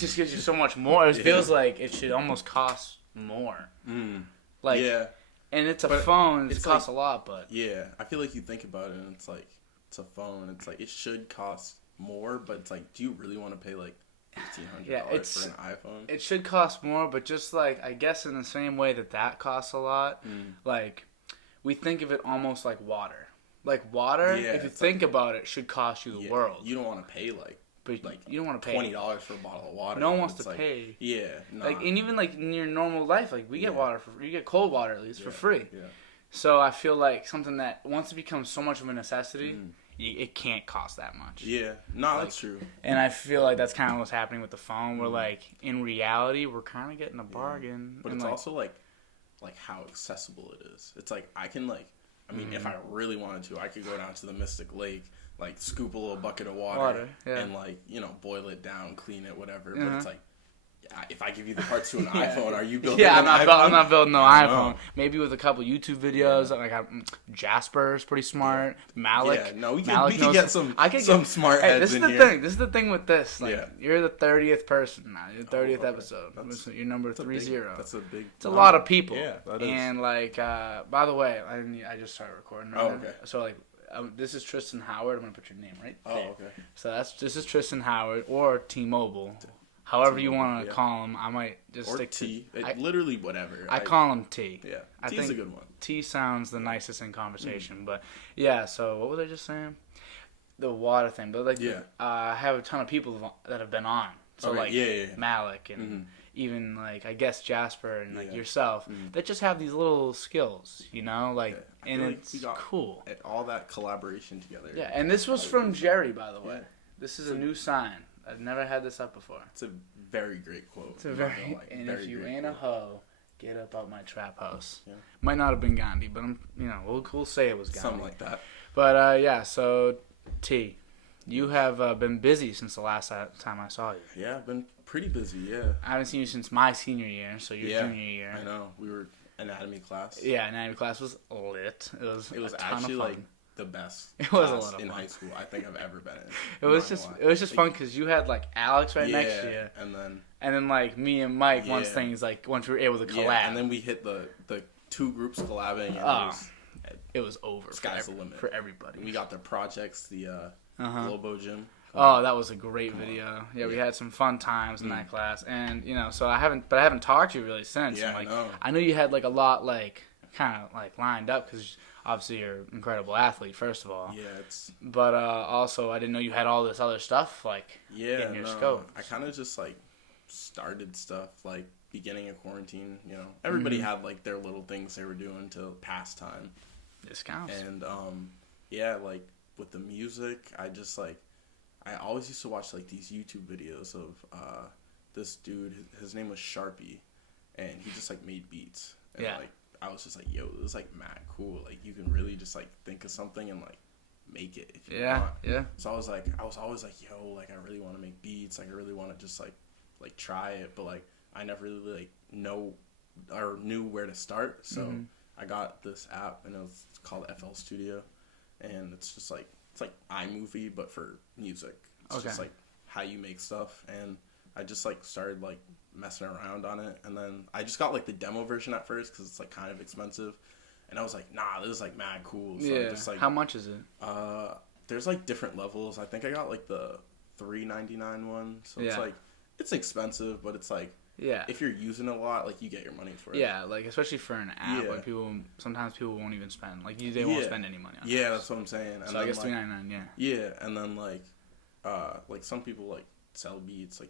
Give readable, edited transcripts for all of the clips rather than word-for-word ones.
just gives you so much more. It feels like it should almost cost more. Like, yeah. And it's a phone. It costs a lot, but yeah, I feel like you think about it, and it's like it's a phone. It's like it should cost more, but it's like, do you really want to pay like $1,500 for an iPhone? It should cost more, but just like I guess in the same way that costs a lot, like we think of it almost like water. Like water, if you think about it, should cost you the world. You don't want to pay like you don't want to pay $20 for a bottle of water. No one wants to pay. Yeah, nah. Like, and even like in your normal life, like we get water you get cold water at least for free. Yeah. So I feel like something that once it becomes so much of a necessity, it can't cost that much. Yeah, no, that's true. And I feel like that's kind of what's happening with the phone. Where like in reality, we're kind of getting a bargain. But it's also like how accessible it is. It's like I can like. I mean, if I really wanted to, I could go down to the Mystic Lake, like scoop a little bucket of water and like, boil it down, clean it, whatever. But it's like, if I give you the parts to an iPhone, are you building an iPhone? I'm not building no iPhone. Maybe with a couple YouTube videos. Like Jasper's pretty smart. Malik. Yeah, no, we can get some smart heads in here. This is the thing with this. Like, you're the 30th person now. You're the 30th episode. You're number 30. That's a big. It's a lot of people. Yeah, that is. And like, by the way, I just started recording. Right now. Okay. So like. This is Tristen Howard. I'm gonna put your name right there. Oh, okay. So this is Tristen Howard or T-Mobile, however you want to call him. I might just stick T. to literally whatever. I call him T. Yeah, I T's think a good one. T sounds the nicest in conversation, but yeah. So what was I just saying? The water thing, but like I have a ton of people that have been on. So Malik and. Even like I guess Jasper and like yourself that just have these little skills, like and it's cool. All that collaboration together. Yeah, and this was from Jerry, by the way. Yeah. This is a new sign. I've never had this up before. It's a very great quote. It's a very if you ain't a hoe, get up out my trap house. Yeah. Might not have been Gandhi, but we'll say it was Gandhi. Something like that. But so T, you have been busy since the last time I saw you. Yeah, I've been pretty busy, yeah. I haven't seen you since my senior year, so your junior year. I know. We were anatomy class. Yeah, anatomy class was lit. It was actually like the best it was a lot of in fun. high school I think I've ever been in. It was just fun because you had like Alex next to you. And then like me and Mike once we were able to collab. Yeah, and then we hit the two groups collabing and it was over. Sky's the limit. For everybody. We got the projects, the Globo Gym. Oh, that was a great video. Yeah, we had some fun times in that class, and so I haven't talked to you really since. Yeah, and, I know you had like a lot kind of lined up because obviously you're an incredible athlete, first of all. Yeah, But also I didn't know you had all this other stuff in your scope. I kind of just started stuff beginning of quarantine. Everybody had their little things they were doing to pass time. This counts. And with the music, I just I always used to watch these YouTube videos of this dude. His name was Sharpie, and he just made beats. And I was just yo, this is mad cool. You can really just think of something and make it if you want. Yeah. So I was always yo, I really want to make beats. I really want to just try it, but I never really know or knew where to start. So I got this app, and it's called FL Studio, and it's just it's like iMovie, but for music. It's just how you make stuff. And I just started messing around on it. And then I just got the demo version at first because it's kind of expensive. And I was nah, this is mad cool. So yeah. Just, how much is it? There's different levels. I think I got the $3.99 one. So it's expensive, but it's yeah. If you're using it a lot, you get your money for it. Yeah, especially for an app, sometimes people won't even spend. They won't spend any money on it. Yeah, that's what I'm saying. And so I guess $3.99, yeah. Yeah, and then some people sell beats, you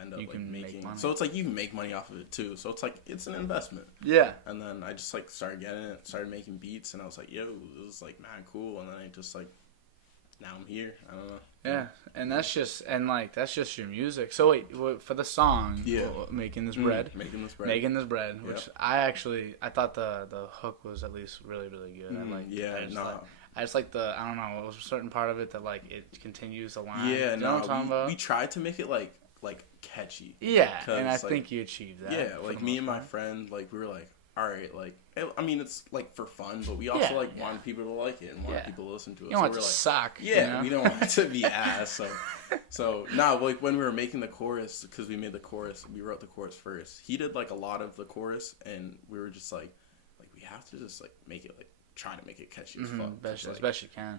end up making. Make money. So it's you can make money off of it too. So it's it's an investment. Yeah. And then I just started getting it, started making beats, and I was yo, this is mad cool. And then I just now I'm here. I don't know. Yeah, and that's just your music. So wait, for the song, making this bread, which I thought the hook was at least really really good. I just like I don't know, it was a certain part of it that it continues the line. Yeah, you know what I'm talking about? We tried to make it catchy. Yeah, and I think you achieved that. Yeah, me and my friend, we were all right, like, I mean, it's like for fun, but we also want people to like it and want people to listen to it. You don't want it to suck. Yeah, we don't want it to be ass. So like when we were making the chorus, because we made the chorus, we wrote the chorus first. He did like a lot of the chorus, and we were just like we have to just like make it like try to make it catchy as fuck. As best you can.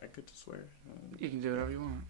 I get to swear. You can do whatever you want.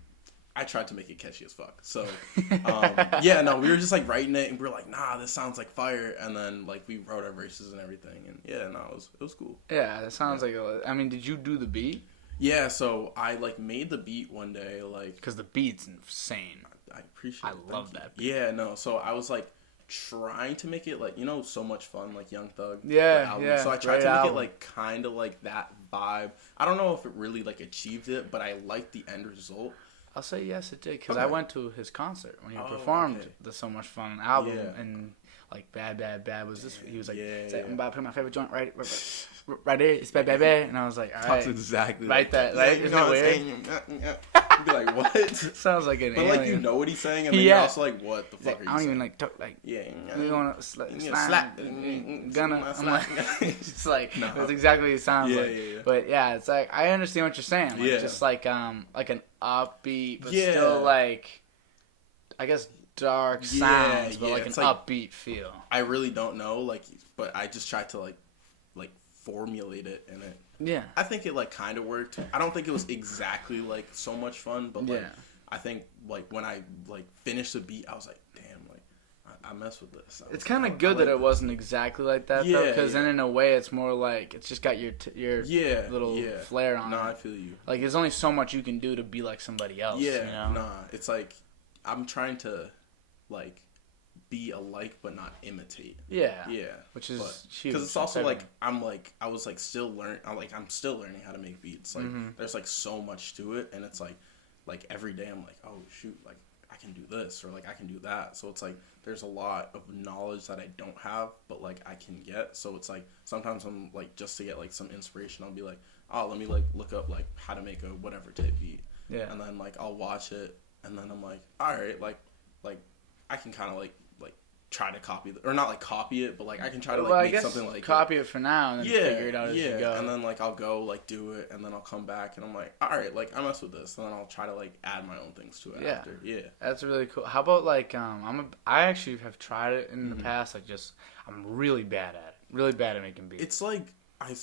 I tried to make it catchy as fuck. So, we were just like writing it, and we were like, nah, this sounds like fire. And then like we wrote our verses and everything, and it was cool. Yeah, it sounds like. I mean, did you do the beat? Yeah, so I like made the beat one day, like because the beat's insane. I appreciate. I love that beat. Yeah, no. So I was like trying to make it like So Much Fun, like Young Thug. Yeah. So I tried to make it like kind of like that vibe. I don't know if it really like achieved it, but I liked the end result. I'll say yes, it did, because I went to his concert when he performed the So Much Fun album, and like Bad was this. He was like, I'm about to put my favorite joint right there. It's Bad, and I was like, all right, that's exactly right that. Like, isn't it weird? You'd be like, what? Sounds like an But alien. like you know what he's saying, and then you're also like, what the fuck are you saying? I don't even like talk like. Yeah. You want to slap? Gonna. I'm like, it's just like that's exactly what it sounds like. Yeah. But yeah, it's like I understand what you're saying. Like, just like an upbeat, but still like, I guess dark sounds, but like an upbeat feel. I really don't know, like, but I just tried to like formulate it, and it. Yeah. I think it like kind of worked. I don't think it was exactly like So Much Fun, but like I think like when I like finished the beat, I was like, damn, like I mess with this. It's kind of good that it wasn't exactly like that though, because then in a way it's more like it's just got your little flair on it. No, I feel you. Like there's only so much you can do to be like somebody else. Yeah, you know? Nah, it's like I'm trying to like be alike but not imitate. Yeah, which is huge. Because it's also like I was like still learning. I'm still learning how to make beats. Like there's like so much to it, and it's like every day I'm like, oh shoot, like I can do this or like I can do that. So it's like there's a lot of knowledge that I don't have, but like I can get. So it's like sometimes I'm like just to get like some inspiration, I'll be like, oh, let me like look up like how to make a whatever type beat. Yeah. And then like I'll watch it, and then I'm like, all right, like I can kind of like try to copy or not like copy it, but like I can try to like make something like copy it for now and then figure it out as you go. And then like I'll go like do it, and then I'll come back and I'm like, all right, like I mess with this, and then I'll try to like add my own things to it after. Yeah, that's really cool. How about like I actually have tried it in the past. Like I'm really bad at making beats. It's like I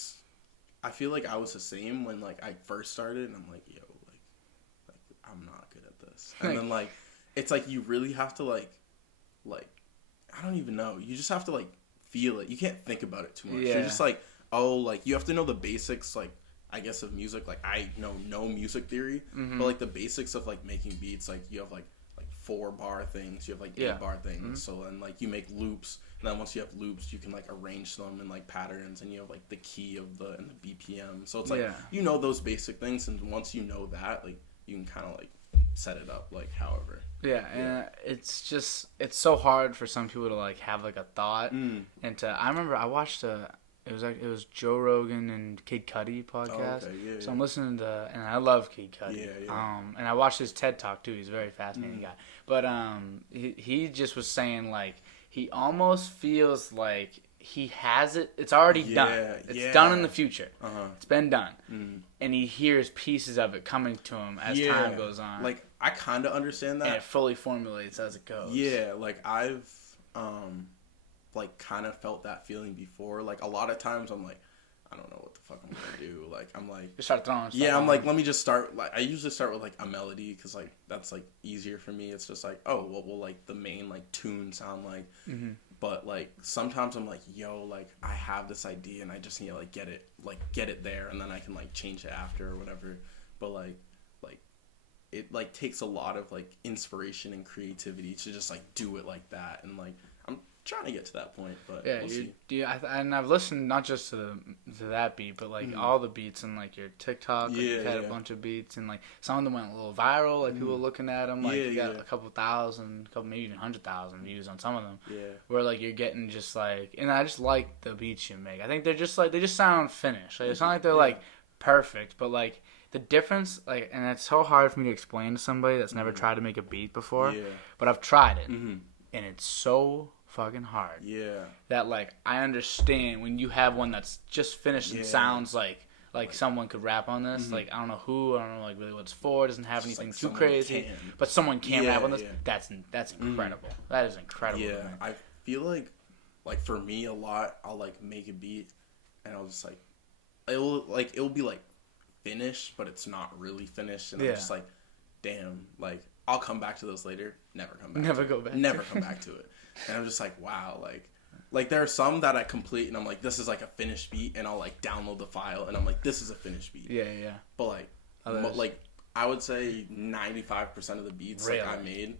feel like I was the same when like I first started, and I'm like, yo, like I'm not good at this, and then like it's like you really have to like I don't even know. You just have to like feel it. You can't think about it too much. Yeah. You're just like, oh, like you have to know the basics, like I guess of music. Like I know no music theory, but like the basics of like making beats. Like you have like 4-bar things. You have like 8-bar things. So then like you make loops, and then once you have loops, you can like arrange them in like patterns, and you have like the key of and the BPM. So it's like you know those basic things, and once you know that, like you can kind of like set it up like however. And it's so hard for some people to like have like a thought and I remember I watched it was Joe Rogan and Kid Cudi podcast. So I'm listening to, and I love Kid Cudi. And I watched his TED Talk too. He's a very fascinating guy. But he just was saying like he almost feels like he has it. It's already done. It's done in the future. It's been done. And he hears pieces of it coming to him as time goes on. Like I kind of understand that. And it fully formulates as it goes. Yeah, like I've like kind of felt that feeling before. Like a lot of times I'm like, I don't know what the fuck I'm gonna do. Like I'm like, just start throwing stuff I'm on. like, let me just start. Like I usually start with like a melody because like that's like easier for me. It's just like, oh, what will like the main like tune sound like? But like sometimes I'm like, yo, like I have this idea and I just need to like get it there, and then I can like change it after or whatever. But like it like takes a lot of like inspiration and creativity to just like do it like that, and like I'm trying to get to that point, but we'll see. And I've listened not just to that beat, but like all the beats and like your TikTok. Like you've had a bunch of beats, and like some of them went a little viral. Like people looking at them, like you got a couple thousand, maybe even 100,000 views on some of them. Where like you're getting just like, and I just like the beats you make. I think they're just like they just sound finished. Like, it's not like they're like perfect, but like the difference, like, and it's so hard for me to explain to somebody that's never tried to make a beat before. But I've tried it, and it's so fucking hard. Yeah. That, like, I understand when you have one that's just finished and sounds like someone could rap on this. Like, I don't know who, I don't know, like, really what it's for. It doesn't have anything too crazy. But someone can rap on this. That's incredible. That is incredible. Yeah. I feel like for me a lot, I'll, like, make a beat and I'll just, like, it'll be, like, finished, but it's not really finished. And I'm just like, damn, like, I'll come back to this later. Never come back. Never come back to it. And I'm just like, wow, like there are some that I complete and I'm like, this is like a finished beat, and I'll like download the file and I'm like, this is a finished beat. Yeah. But like, I would say 95% of the beats like I made,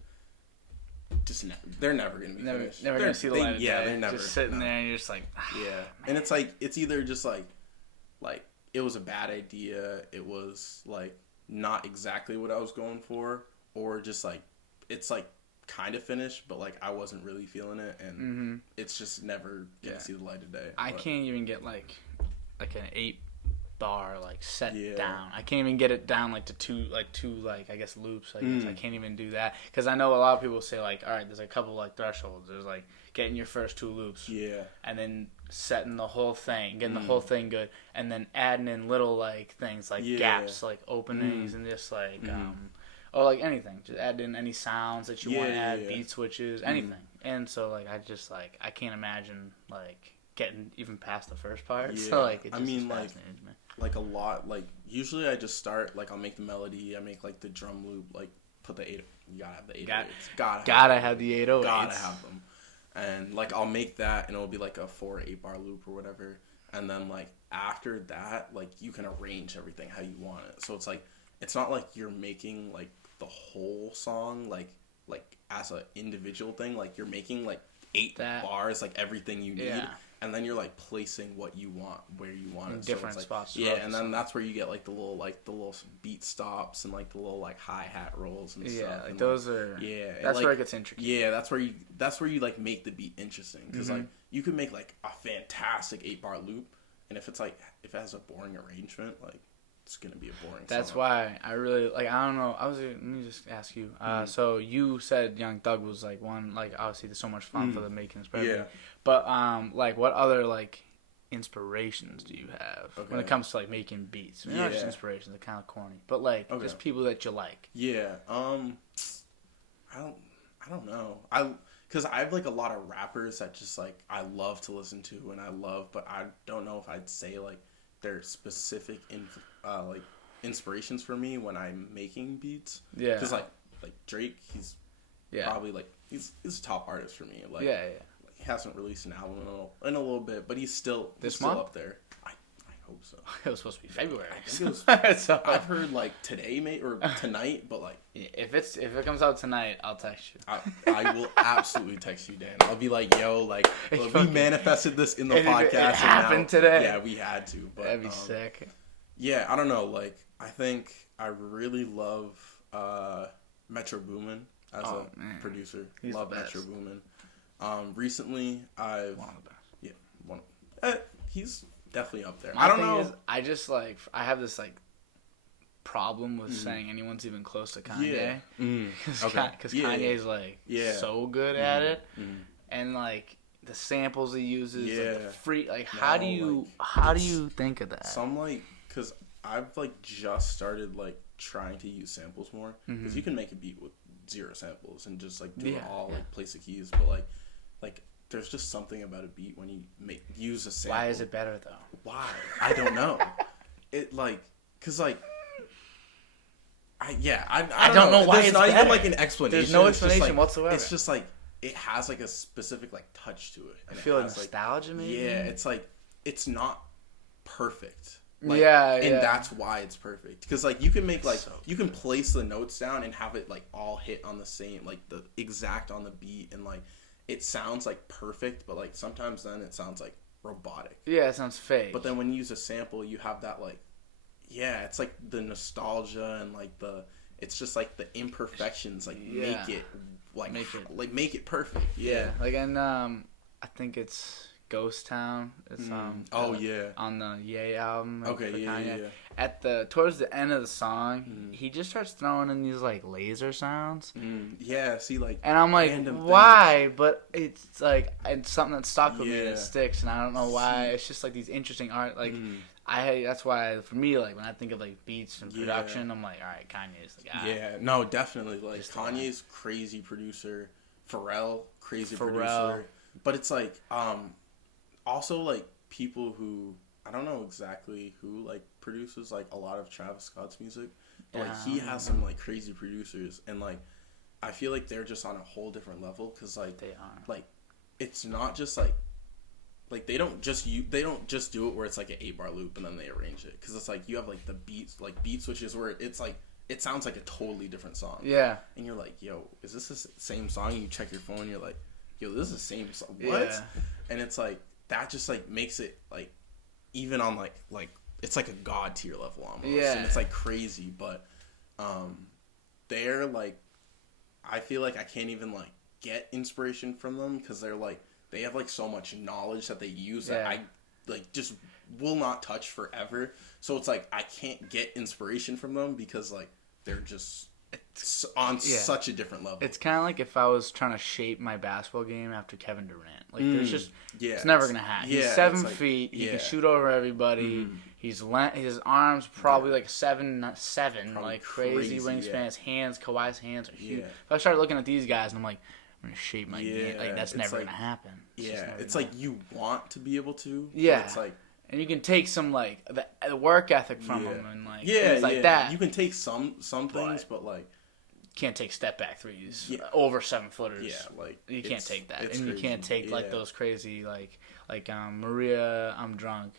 they're never gonna be finished. Never gonna see the light of day. Yeah, they're never just sitting there and you're just like, and it's like it's either just like it was a bad idea, it was like not exactly what I was going for, or just like it's like kind of finished, but like I wasn't really feeling it, and it's just never gonna see the light of day. I can't even get like an 8-bar like set down. I can't even get it down like to two I guess loops. I guess I can't even do that, because I know a lot of people say like, all right, there's a couple like thresholds. There's like getting your first 2 loops, and then setting the whole thing, getting the whole thing good, and then adding in little like things like gaps, like openings, and just like or like anything, just add in any sounds that you want to add, beat switches, anything. And so like I can't imagine like getting even past the first part. So like it just fascinates me. Like a lot, like usually I just start like I'll make the melody, I make like the drum loop, like put the 8. You gotta have the 808s. Gotta have the 808s. Gotta have them. And like I'll make that, and it'll be like a 4 or 8-bar loop or whatever. And then like after that, like you can arrange everything how you want it. So it's like it's not like you're making like the whole song like as an individual thing. Like you're making like 8 bars, like everything you need, and then you're like placing what you want where you want it. Different spots. And then that's where you get like the little beat stops and like the little like hi-hat rolls and stuff. Like and those are that's where it gets interesting. Yeah, that's where you like make the beat interesting, because like you could make like a fantastic 8-bar loop, and if it has a boring arrangement, like it's gonna be a boring That's song. why I really like. I don't know. Let me just ask you. So you said Young Thug was like one. Like obviously, there's so much fun for the making this record. But like, what other like inspirations do you have when it comes to like making beats? I mean, not just inspirations. They're kind of corny, but like just people that you like. Yeah. I don't know. Because I have like a lot of rappers that just like I love to listen to, and but I don't know if I'd say like they're specific like inspirations for me when I'm making beats. Yeah. Because like Drake, he's probably like he's a top artist for me. Like he hasn't released an album in a little bit, but he's still up there. I hope so. It was supposed to be February. I think it was, I've heard like today, or tonight, but like if it comes out tonight, I'll text you. I will absolutely text you, Dan. I'll be like, yo, like we manifested this in the podcast. It happened today. Yeah, we had to. But that'd be sick. Yeah, I don't know. Like I think I really love Metro Boomin as a producer. He's love Metro Boomin. Recently, I've one of the best. Yeah, he's definitely up there. I don't know. I just like I have this like problem with saying anyone's even close to Kanye. Because Kanye's like so good at it, and like the samples he uses, like the free. Like how do you think of that? Some like because I've like just started like trying to use samples more, because you can make a beat with 0 samples and just like do it all like place the keys, but like there's just something about a beat when you use a sample. Why is it better though? Why? I don't know. It like because like I don't know why. There's not even like an explanation. There's no explanation whatsoever. It's just like it has like a specific like touch to it. And I feel like nostalgia maybe. Yeah, it's like it's not perfect. Like, and that's why it's perfect, because like you can make like you can place the notes down and have it like all hit on the same, like the exact on the beat, and like it sounds like perfect, but like sometimes then it sounds like robotic. Yeah, it sounds fake. But then when you use a sample, you have that like it's like the nostalgia and like it's just like the imperfections like make it perfect. Like and I think it's Ghost Town. It's yeah, on the Ye album. Okay, yeah. At towards the end of the song, he just starts throwing in these like laser sounds. Yeah, see, like, and I'm like, why? Things. But it's like it's something that stuck with me and it sticks, and I don't know why. It's just like these interesting art, like. That's why for me, like when I think of like beats and production, I'm like, all right, Kanye's the guy. Yeah, no, definitely. Like Kanye's crazy producer, Pharrell crazy producer, but it's like also like people who I don't know exactly who like produces like a lot of Travis Scott's music, but like he has some like crazy producers, and like I feel like they're just on a whole different level because like they are like it's not just like they don't just do it where it's like an 8-bar loop and then they arrange it, because it's like you have like the beats, like beat switches where it's like it sounds like a totally different song. Yeah. And you're like, yo, is this the same song? And you check your phone, and you're like, yo, this is the same song. What? Yeah. And it's like that just like makes it like even on like it's like a god tier level almost. Yeah. And it's like crazy, but they're like, I feel like I can't even like get inspiration from them because they're like. They have like so much knowledge that they use that I like just will not touch forever. So it's like I can't get inspiration from them because like they're just on such a different level. It's kind of like if I was trying to shape my basketball game after Kevin Durant. Like there's just it's never gonna happen. He's 7 feet. He can shoot over everybody. His arms probably like 7'7", like crazy wingspan. Yeah. His hands, Kawhi's hands are huge. If I started looking at these guys and I'm like, I'm gonna shape my game. Like that's never gonna happen. It's like you want to be able to. Yeah. But it's like, and you can take some like the work ethic from them and like things like that. You can take some things, but like can't take step back threes over 7-footers. Yeah, like you can't take that, and crazy. You can't take like those crazy like Maria, I'm drunk.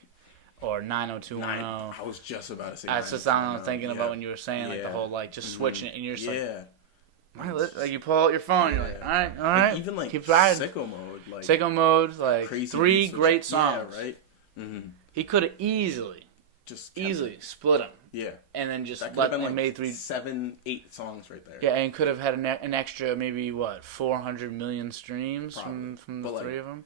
Or 90210. I was just about to say. That's the sound I'm thinking about when you were saying like the whole like just switching it, and you're just like you pull out your phone, you're like, all right, like, even like keep riding. Sicko mode, like 3 great songs. Yeah, right. Mm-hmm. He could have easily split them. Yeah, and then just let them like made 7-8 songs right there. Yeah, and could have had an extra maybe 400 million streams from the 3 of them.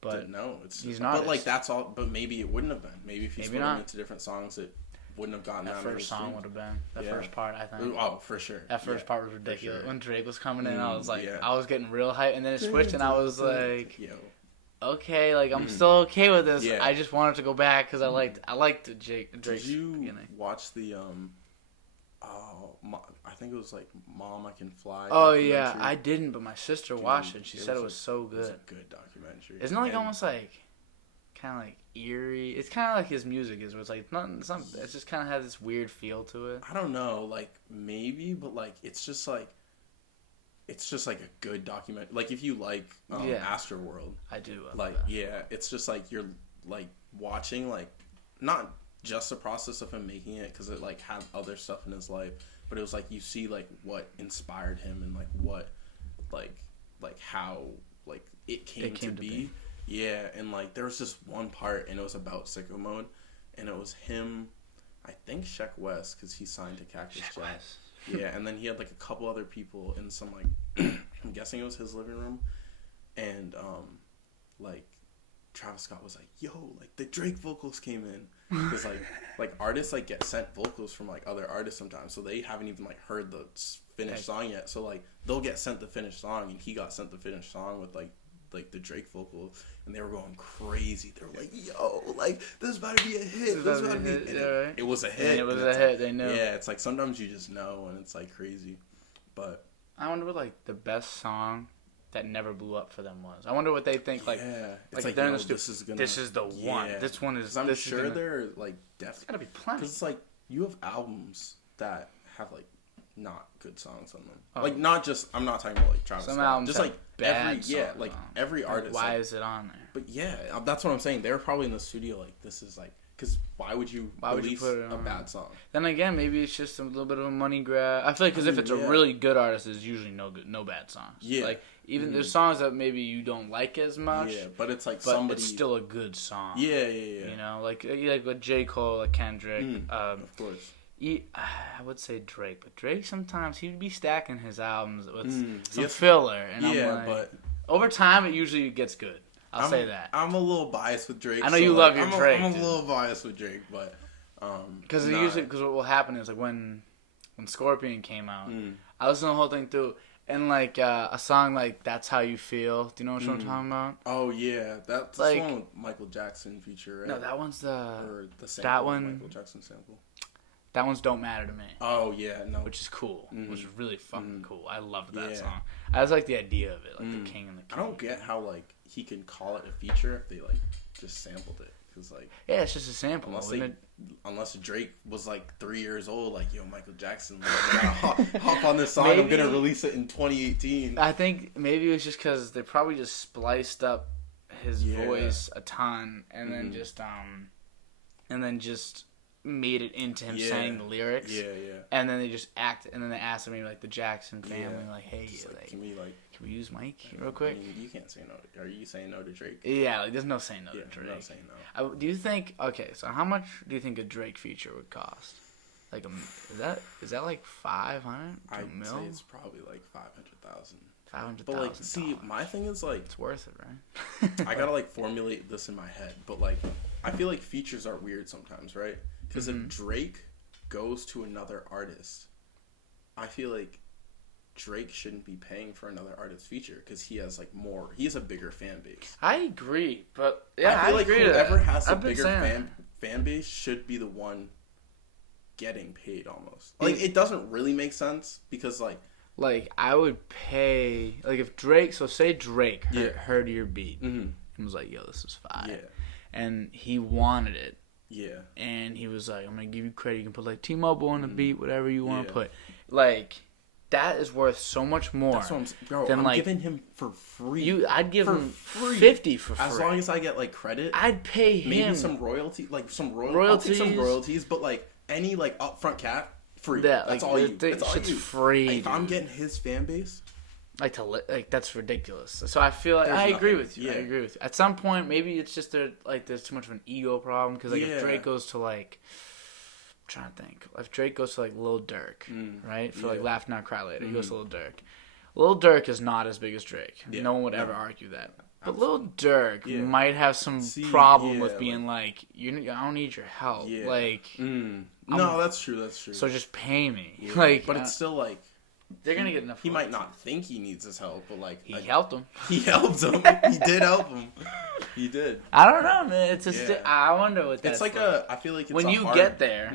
But no, he's not. But like that's all. But maybe it wouldn't have been. Maybe if he split them into different songs, it wouldn't have gotten that first song would have been that first part. I think. Oh, for sure. That first part was ridiculous. When Drake was coming in, I was like, I was getting real hyped, and then it switched, and I was like, okay, like I'm still okay with this. I just wanted to go back because I liked Drake's Did you beginning. Watch the I think it was like Mom, I Can Fly. Oh yeah, I didn't, but my sister watched it. And she said it was so good. It was a good documentary. Isn't it like almost like kind of like eerie? It's kind of like his music is, where it's like it just kind of has this weird feel to it. I don't know, like maybe, but like it's just like a good document. Like if you like Astroworld, I do. Like it's just like you're like watching like not just the process of him making it because it like had other stuff in his life. But it was like you see like what inspired him and like what like how like it came to be. Yeah, and like there was just one part and it was about Sicko Mode, and it was him, I think Sheck West, because he signed to Cactus Jack. Yeah, and then he had like a couple other people in some like I'm guessing it was his living room, and like Travis Scott was like, yo, like the Drake vocals came in. Because like artists like get sent vocals from like other artists sometimes, so they haven't even like heard the finished song yet. So like they'll get sent the finished song, and he got sent the finished song with like the Drake vocal, and they were going crazy. They were like, yo, like this is about to be a hit. This is about to be a hit. It was a hit. And it was a hit. They know. Yeah, it's like sometimes you just know, and it's like crazy. But I wonder what like the best song that never blew up for them was. I wonder what they think. Like, it's like they're in the this is the one. This one is. I'm sure they're like definitely. There's gotta be plenty. Because it's like you have albums that have like not good songs on them. Like not just. I'm not talking about like Travis Scott. Albums just like bad every artist. Why is it on there? But yeah, that's what I'm saying. They're probably in the studio like this is like. Because why would you release put it on a bad song? Then again, maybe it's just a little bit of a money grab. I feel like because if it's a really good artist, there's usually no bad songs. Yeah. Like even there's songs that maybe you don't like as much. Yeah, but it's like it's still a good song. Yeah. You know, like with J. Cole, like Kendrick. Of course. I would say Drake, but Drake sometimes he'd be stacking his albums with some filler, and I'm like, but over time it usually gets good. I'll say that. I'm a little biased with Drake. I know you love your Drake. I'm a little biased with Drake, but because what will happen is like when Scorpion came out, I listened to the whole thing through, and like a song like "That's How You Feel." Do you know what I'm talking about? Oh yeah, that's like, the one with Michael Jackson feature, right? No, that one's or the sample, that one. Michael Jackson sample. That one's "Don't Matter to Me." Oh yeah, no, which is cool. Which is really fucking cool. I loved that song. I just like the idea of it, like the king and the king. I don't get how like he can call it a feature if they like just sampled it, because like it's just a sample. Unless Drake was like 3 years old, like yo, Michael Jackson, like, gotta hop on this song. Maybe, I'm gonna release it in 2018. I think maybe it was just because they probably just spliced up his voice a ton, and then just made it into him saying the lyrics. Yeah. And then they just and then they asked him maybe like the Jackson family, like, hey, like, can we use Mike real quick? I mean, you can't say no. Are you saying no to Drake? Yeah, like there's no saying no to Drake. No saying no. Do you think? Okay, so how much do you think a Drake feature would cost? Like, is that like 500? I'd say it's probably like 500,000. 500,000. But like, see, my thing is like, it's worth it, right? I gotta like formulate this in my head, but like, I feel like features are weird sometimes, right? Because if Drake goes to another artist, I feel like Drake shouldn't be paying for another artist's feature because he has like he has a bigger fan base. I agree, but I feel like whoever has a bigger fan base should be the one getting paid almost. Like, it doesn't really make sense because like I would pay, like if Drake, so say Drake heard your beat and was like, yo, this is fire. Yeah. And he wanted it. Yeah. And he was like, I'm going to give you credit. You can put like T-Mobile on the beat, whatever you want to put. Like, that is worth so much more. That's what I'm giving him for free. I'd give him 50 for free. As long as I get like credit. I'd pay him. Maybe some royalties. I'll take some royalties, but like any like upfront cap, free. Yeah, that's all you. It's free. Like, if I'm getting his fan base. Like that's ridiculous. So I feel like I agree with you. Yeah. I agree with you. At some point, maybe it's just there's too much of an ego problem because if Drake goes to like, I'm trying to think, if Drake goes to like Lil Durk, right, for like Laugh Not Cry Later, he goes to Lil Durk. Lil Durk is not as big as Drake. Yeah. No one would ever argue that. But Lil Durk might have some problem with being like, I don't need your help. Yeah. Like, no, that's true. That's true. So just pay me. Yeah. Like, but it's still like. They're gonna get enough. He might not think he needs his help, but like he helped him. He helped him. He did help him. He did. I don't know, man. It's I wonder what that's like. I feel like it's when you get there,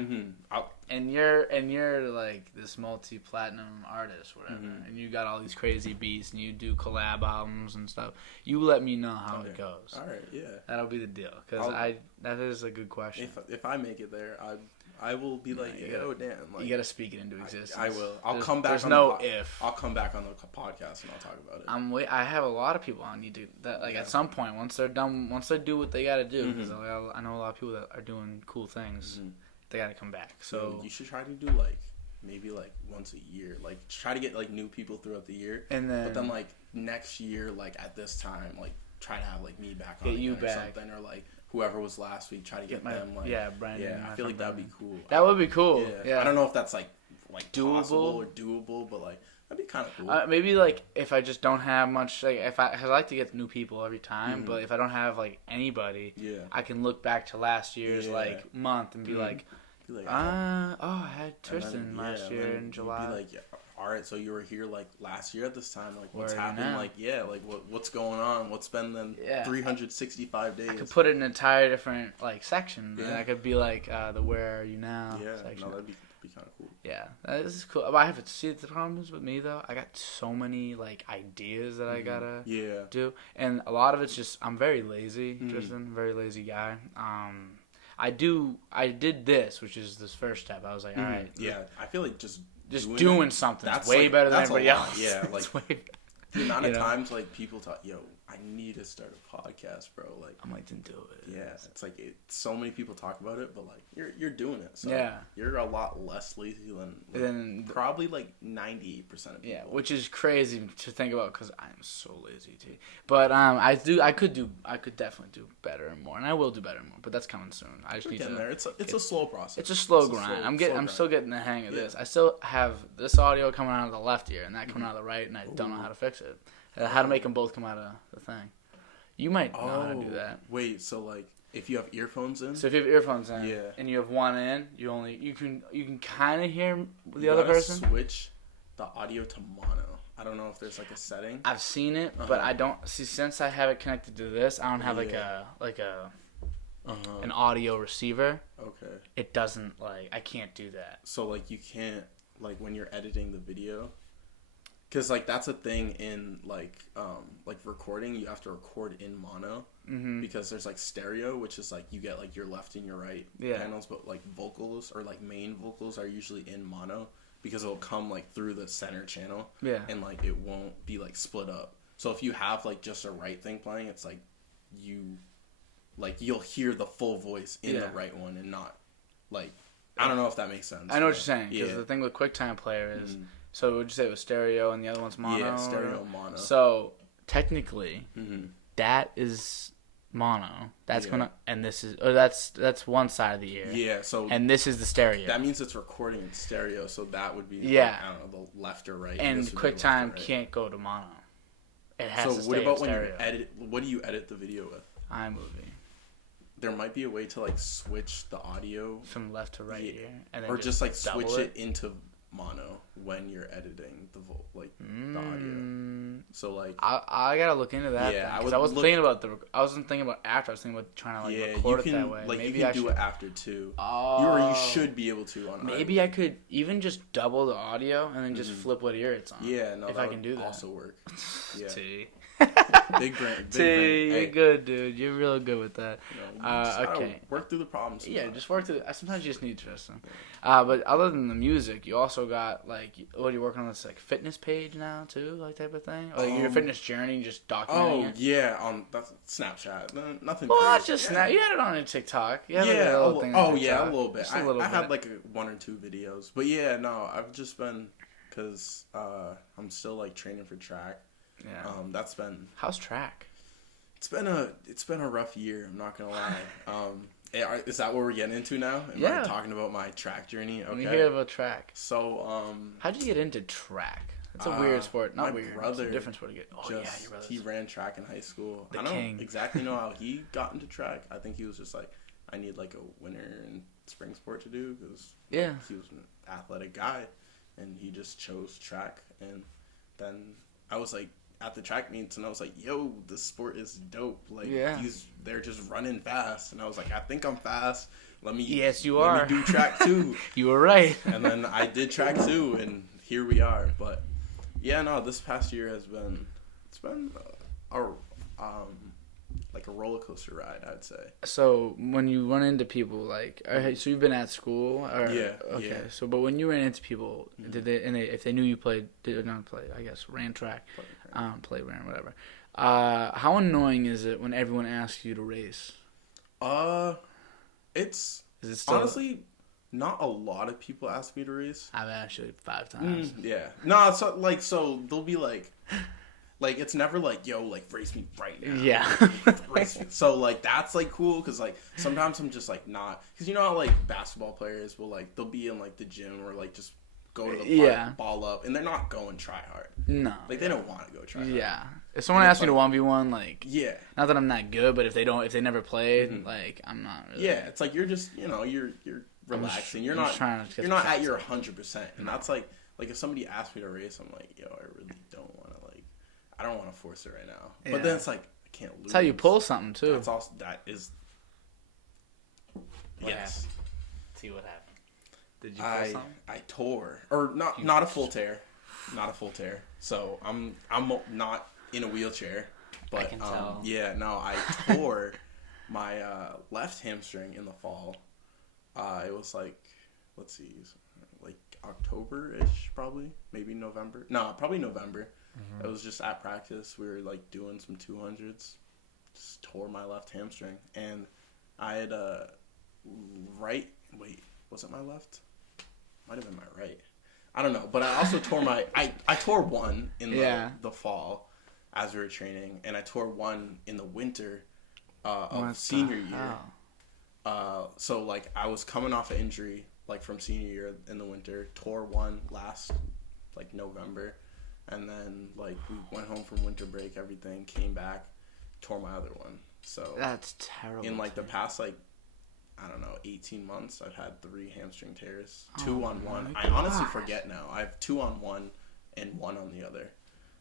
and you're like this multi-platinum artist, whatever, and you got all these crazy beats, and you do collab albums and stuff. You let me know how it goes. All right, yeah. That'll be the deal, because that is a good question. If I make it there, I will be like, oh damn! Like, you gotta speak it into existence. I will. I'll come back. There's no if. I'll come back on the podcast and I'll talk about it. I have a lot of people I need to at some point once they're done, once they do what they gotta do. Because I know a lot of people that are doing cool things. They gotta come back. So you should try to do maybe once a year. Like try to get new people throughout the year. But then next year at this time try to have me back on you back. Or something or whoever was last week, try to get them Brandon. I feel like that would be cool. That would be cool. Yeah. I don't know if that's doable but that'd be kind of cool. Maybe if I just don't have much, if I like to get new people every time, but if I don't have anybody, I can look back to last year's month and be I had Tristen last year in July. Be all right, so you were here last year at this time. What's happened? What's going on? What's been the 365 days? I could put it in an entire different section. Yeah. And I could be the Where Are You Now section. No, that'd be kind of cool. Yeah, this is cool. But I have to see the problems with me though. I got so many ideas that I gotta do, and a lot of it's just I'm very lazy, Tristen. Very lazy guy. I did this, which is this first step. I was all right. Yeah, I feel like just doing something that's way better than everybody else. Yeah, the amount of times people talk, yo, I need to start a podcast, bro. I'm then do it. Yeah, it's so many people talk about it, but you're doing it. So you're a lot less lazy than probably 98% of people. Yeah, which is crazy to think about because I'm so lazy too. But I could definitely do better and more, and I will do better and more. But that's coming soon. I just need to. There. It's a slow process. It's a slow grind. I'm still getting the hang of this. I still have this audio coming out of the left ear and that coming out of the right, and I don't know how to fix it. How to make them both come out of the thing. You might know how to do that. Wait, so like if you have earphones in? So if you have earphones in, and you have one in, you can kind of hear the other person. Switch the audio to mono. I don't know if there's like a setting. I've seen it, but I don't see, since I have it connected to this. I don't have an audio receiver. Okay. It doesn't I can't do that. So like you can't when you're editing the video. Because, that's a thing in, recording. You have to record in mono. Mm-hmm. Because there's, stereo, which is, you get, your left and your right panels. But, vocals or, main vocals are usually in mono. Because it'll come, through the center channel. Yeah. And, it won't be, split up. So, if you have, just a right thing playing, it's, you'll hear the full voice in the right one and not, I don't know if that makes sense. I know what you're saying. Because the thing with QuickTime Player is... Mm-hmm. So would you say it was stereo and the other one's mono? Yeah, stereo and mono. So technically, that is mono. That's and this is that's one side of the ear. Yeah. So and this is the stereo. That means it's recording in stereo. So that would be I don't know, the left or right. And QuickTime can't go to mono. It has to stay in stereo. So what about when you edit? What do you edit the video with? iMovie. There might be a way to switch the audio from left to right ear, and then or just switch it into mono when you're editing the audio. So I gotta look into that. Yeah, I wasn't thinking about after. I was thinking about trying to record it that way. Maybe you can do it after too. Oh, you should be able to on. Maybe iMovie. I could even just double the audio and then just flip what ear it's on. Yeah, no, if that I can do that. Also work. Yeah. Big brain. You're good, dude. You're real good with that. Okay. Work through the problems. Yeah, just work through. Sometimes you just need Tristen. But other than the music, you also got what are you working on? This fitness page now too, type of thing. Your fitness journey, just documenting it. Oh yeah, on that's Snapchat. Nothing. Well, that's just Snap. You had it on your TikTok. You had a little thing on TikTok. A little bit. I had 1 or 2 videos, but yeah, no, I've just been because I'm still training for track. Yeah. That's been. How's track? It's been a rough year. I'm not gonna lie. Is that what we're getting into now? Am I talking about my track journey? Okay. Let me hear about track. So how'd you get into track? It's a weird sport. Not my weird. Brother it's a different sport to get. Oh yeah, your brother. He ran track in high school. The I don't king. exactly know how he got into track. I think he was just I need a winter and spring sport to do because he was an athletic guy, and he just chose track. And then I was at the track meets, and I was yo, this sport is dope. They're just running fast. And I was I think I'm fast. Let me do track too. You were right. And then I did track too, and here we are. But yeah, no, this past year it's been a roller coaster ride, I'd say. So when you run into people so you've been at school, or okay. Yeah. So but when you ran into people, did they if they knew you did not play, I guess ran track, ran whatever. How annoying is it when everyone asks you to race? Is it still honestly not a lot of people ask me to race. I've asked you 5 times. Yeah. No, so they'll be it's never yo, race me right now. Yeah. Race me. So, that's, cool, because, sometimes I'm just, not... Because you know how, basketball players will, they'll be in, the gym or, just go to the park, ball up, and they're not going try hard. No. They don't want to go try hard. Yeah. If someone asks me to 1v1, yeah. Not that I'm that good, but if they never played, I'm not really... Yeah, it's you're just, you're relaxing. You're not at your 100%. And that's, if somebody asks me to race, I'm yo, I really don't want to, I don't want to force it right now. Yeah. But then it's I can't lose. That's how you pull something, too. That's also, that is... What happened? See what happened. Did you pull something? I tore. Or not a full tear. Not a full tear. So I'm not in a wheelchair. But, I can tell. Yeah, no, I tore my left hamstring in the fall. It was let's see, October-ish probably. Maybe November. No, probably November. Mm-hmm. It was just at practice. We were doing some 200s. Just tore my left hamstring, and I had right. Wait, was it my left? Might have been my right. I don't know, but I also tore my. I tore one in the fall as we were training, and I tore one in the winter of senior year. So I was coming off an injury from senior year in the winter. Tore one last November. And then, we went home from winter break, everything, came back, tore my other one. So that's terrible. In like the past 18 months, I've had 3 hamstring tears, 2 on one. I honestly forget now. I have 2 on one and 1 on the other.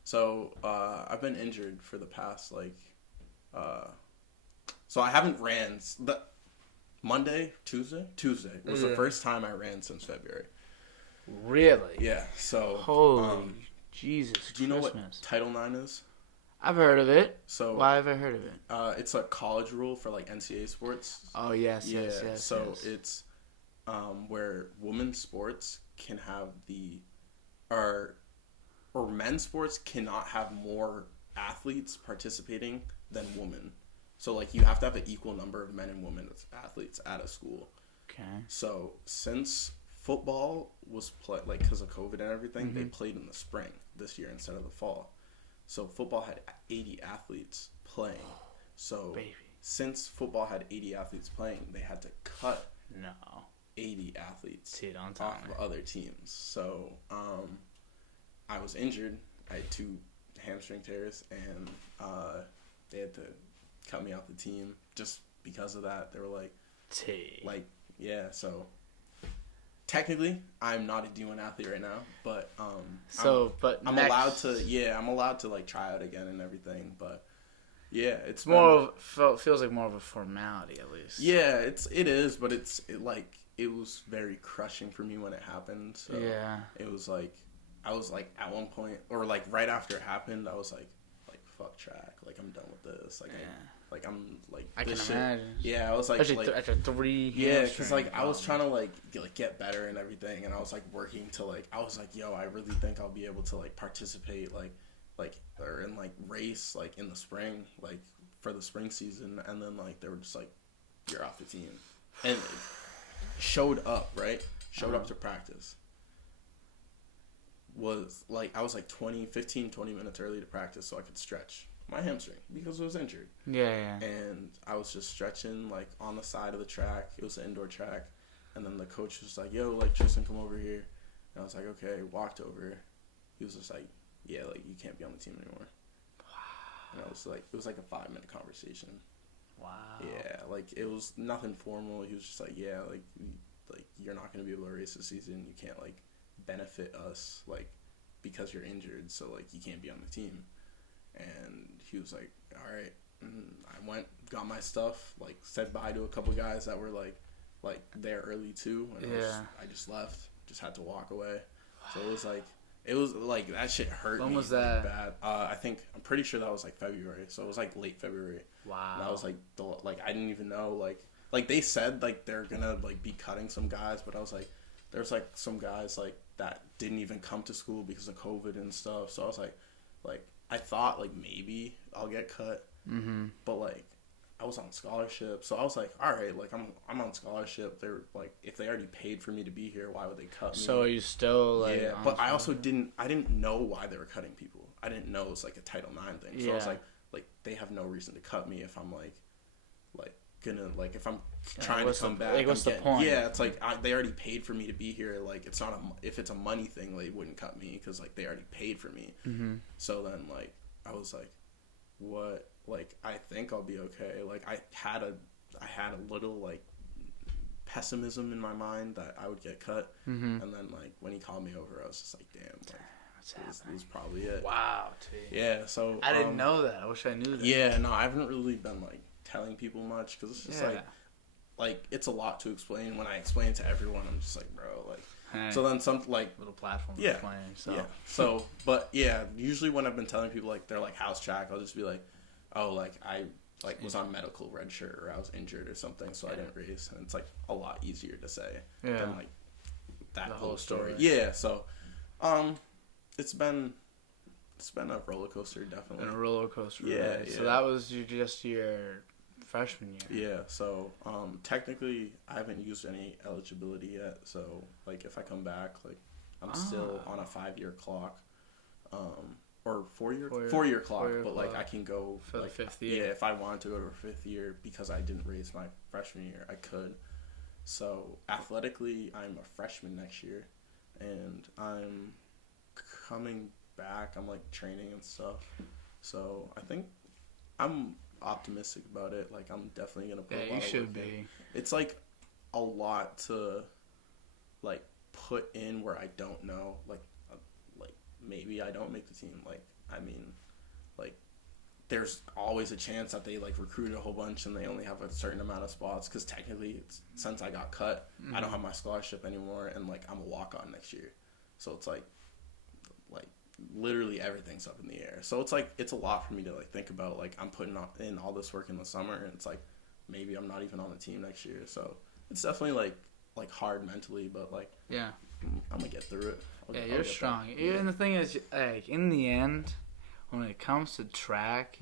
So I've been injured for the past so I haven't ran. Tuesday was the first time I ran since February. Really? Yeah. So holy Jesus! Do you know what Title IX is? I've heard of it. So why have I heard of it? It's a college rule for like NCAA sports. Oh yes. So it's where women's sports can have or men's sports cannot have more athletes participating than women. So like you have to have an equal number of men and women as athletes at a school. Okay. So since football was because of COVID and everything, they played in the spring this year instead of the fall. So football had 80 athletes playing. So since football had 80 athletes playing, they had to cut 80 athletes off of other teams. So I was injured. I had 2 hamstring tears, and they had to cut me off the team just because of that. They were so technically I'm not a D1 athlete right now, but I'm allowed to like try out again and everything, but yeah, it's feels like more of a formality at least. Yeah, it is, but it was very crushing for me when it happened. So yeah, it was like I was like at one point, or like right after it happened, I was like fuck track, like I'm done with this, I can imagine. Yeah, I was like after 3 yeah, because like I was trying to get better and everything, and I was like working to I was like, yo, I really think I'll be able to participate or in race in the spring for the spring season, and then they were just like, you're off the team, and showed up to practice. Was I was 15-20 minutes early to practice so I could stretch my hamstring because it was injured. Yeah. And I was just stretching on the side of the track. It was an indoor track. And then the coach was like, yo, Tristen, come over here. And I was like, okay. Walked over. He was just like, yeah, you can't be on the team anymore. Wow. And I was like, it was a 5-minute conversation. Wow. Yeah, it was nothing formal. He was just like, yeah, you're not going to be able to race this season. You can't benefit us because you're injured, so you can't be on the team. And he was like, all right. And I went, got my stuff, said bye to a couple guys that were there early too, and I just left, just had to walk away. So it was that shit hurt. When me was that? Bad. I'm pretty sure that was February, so it was late February. Wow. And that was I didn't even know they said they're gonna be cutting some guys, but I was there's some guys that didn't even come to school because of COVID and stuff. So I was I thought maybe I'll get cut, but I was on scholarship, so I was all right, I'm on scholarship. They're if they already paid for me to be here, why would they cut me? So are you still yeah, but I also didn't know why they were cutting people. I didn't know it was a Title IX thing. So I was they have no reason to cut me if I'm gonna if I'm trying to come back. What's the point? Yeah, it's they already paid for me to be here. It's not if it's a money thing, they wouldn't cut me because they already paid for me. Mm-hmm. So then I was what? I think I'll be okay. I had a little pessimism in my mind that I would get cut, and then when he called me over, I was just damn, this is probably it. Wow. Yeah. So I didn't know that. I wish I knew that. Yeah. No, I haven't really been telling people much because it's just it's a lot to explain. When I explain it to everyone, I'm just bro, hey, so then some little platform to explain. So. Yeah. So, but yeah, usually when I've been telling people they're house track, I'll just be oh, I was on medical red shirt or I was injured or something, so I didn't race, and it's a lot easier to say than that whole story. Yeah. So, it's been a roller coaster, definitely. And a roller coaster. Yeah, right? So that was just your freshman year. Yeah. So technically, I haven't used any eligibility yet. So if I come back, I'm still on a 5-year clock, or 4-year clock. But I can go for the 5th year. Yeah, if I wanted to go to a 5th year because I didn't race my freshman year, I could. So athletically, I'm a freshman next year, and I'm coming back. I'm training and stuff. So I think I'm optimistic about it. Like, I'm definitely gonna put a lot you of should work be. in. It's like a lot to like put in where I don't know. Like maybe I don't make the team. Like, I mean, like, there's always a chance that they like recruit a whole bunch and they only have a certain amount of spots, because technically since I got cut, I don't have my scholarship anymore, and like I'm a walk-on next year, so it's like literally everything's up in the air. So it's like it's a lot for me to like think about. Like, I'm putting in all this work in the summer, and it's like maybe I'm not even on the team next year. So it's definitely like hard mentally, but like I'm gonna get through it. You're strong. And the thing is, like, in the end, when it comes to track,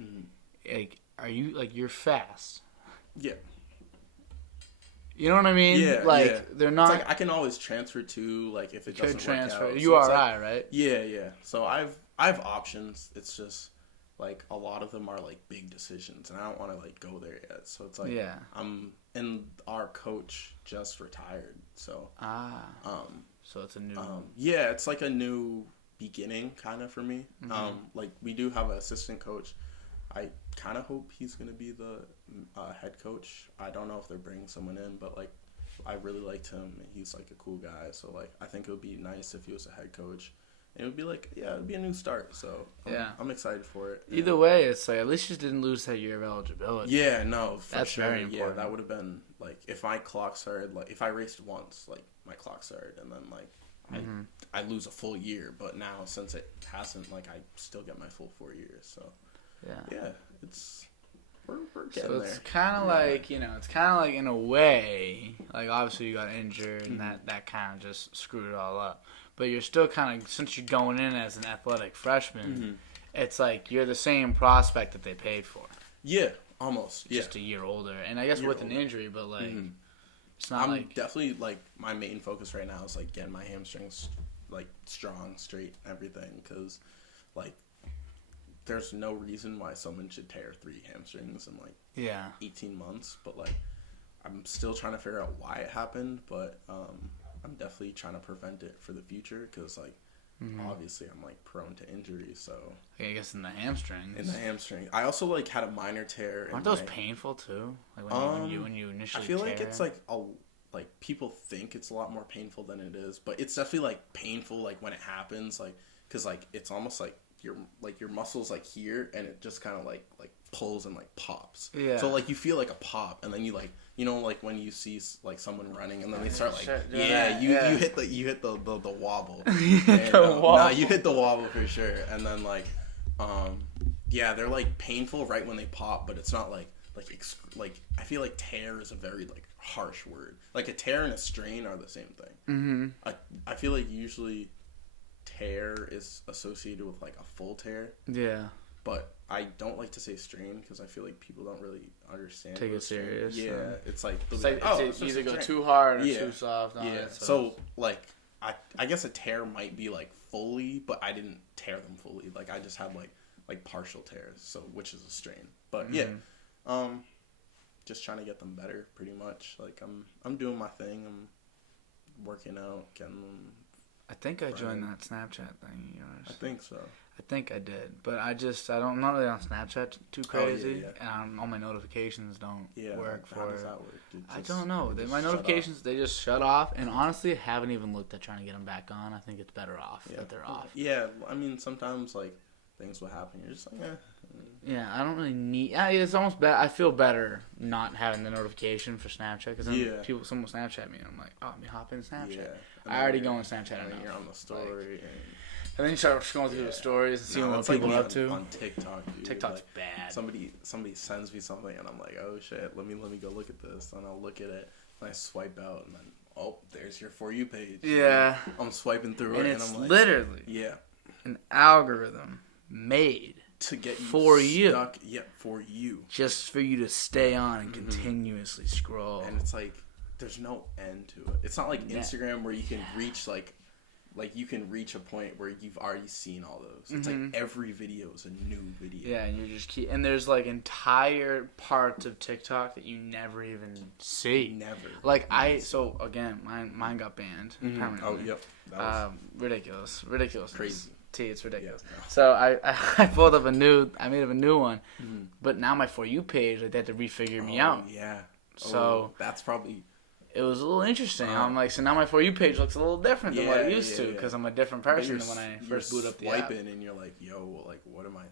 like, are you like, you're fast? Yeah. You know what I mean? Yeah. Like, they're not. It's like I can always transfer to, like, if it doesn't work out. You are right, right? Yeah. So I have options. It's just like a lot of them are like big decisions, and I don't want to like go there yet. So it's like and our coach just retired, so so it's a new it's like a new beginning kind of for me. Like, we do have an assistant coach. I kind of hope he's gonna be the head coach. I don't know if they're bringing someone in, but like I really liked him, and he's like a cool guy. So like I think it would be nice if he was a head coach. It would be like, it would be a new start. So I'm excited for it. Either way, it's like at least you didn't lose that year of eligibility. Yeah, no, that's sure. very important. Yeah, that would have been like if my clock started, like if I raced once, like my clock started, and then like I lose a full year. But now since it hasn't, like I still get my full 4 years. So yeah, it's we're getting there. So it's kind of like, you know, it's kind of like in a way, like obviously you got injured and that kind of just screwed it all up. But you're still kind of, since you're going in as an athletic freshman, it's like you're the same prospect that they paid for. Yeah, almost. Just a year older. And I guess with an injury, but like, it's not I'm definitely, like, my main focus right now is, like, getting my hamstrings, like, strong, straight, everything. Because, like, there's no reason why someone should tear 3 hamstrings in, like, 18 months. But, like, I'm still trying to figure out why it happened. But, I'm definitely trying to prevent it for the future, because like obviously I'm like prone to injury. So I guess in the hamstrings. I also like had a minor tear. Aren't those painful too? Like when you initially. I feel like it's like like people think it's a lot more painful than it is, but it's definitely like painful like when it happens, like because like it's almost like your muscles like here, and it just kind of like pulls and like pops. Yeah. So like you feel like a pop, and then you like. You know, like when you see like someone running and then they start like, you hit the wobble. And, nah, you hit the wobble for sure. And then like, they're like painful right when they pop, but it's not like I feel like tear is a very like harsh word. Like a tear and a strain are the same thing. I feel like usually tear is associated with like a full tear. Yeah. But I don't like to say strain because I feel like people don't really understand. Take it serious. Yeah, it's like it's either go too hard or too soft. Yeah. So like I guess a tear might be like fully, but I didn't tear them fully. Like I just had like partial tears, so which is a strain. But just trying to get them better, pretty much. Like I'm doing my thing. I'm working out, getting them. I think I joined that Snapchat thing of yours. I think so. I think I did, but I'm not really on Snapchat too crazy, and all my notifications don't work for it. How does that work? I don't know. My notifications, they just shut off, and honestly, I haven't even looked at trying to get them back on. I think it's better off that they're off. Yeah, I mean, sometimes, like, things will happen. You're just like, Yeah, I don't really need... it's almost better. I feel better not having the notification for Snapchat, because then someone will Snapchat me, and I'm like, oh, let me hop in Snapchat. Yeah. I already go on Snapchat enough. You're on the story, and then you start scrolling through the stories and seeing what people are up to. On TikTok, dude. TikTok's bad. Somebody sends me something, and I'm like, oh shit, let me go look at this. And I'll look at it, and I swipe out, and then there's your For You page. Yeah. And I'm swiping through it, and I'm like, literally an algorithm made to get you for you. Stuck, for you. Just for you to stay on and continuously scroll. And it's like there's no end to it. It's not like Instagram where you can reach like you can reach a point where you've already seen all those. It's like every video is a new video. Yeah, and you just and there's like entire parts of TikTok that you never even see. Never. Like mine got banned permanently. Oh, yep. Ridiculous. Crazy. T. It's ridiculous. Yeah, no. So I pulled up I made up a new one, but now my For You page, like, they had to refigure me out. Yeah. So that's probably. It was a little interesting. I'm like, so now my For You page looks a little different than what it used to, because I'm a different person than when I first boot up the app. And you're like, yo, like, what am I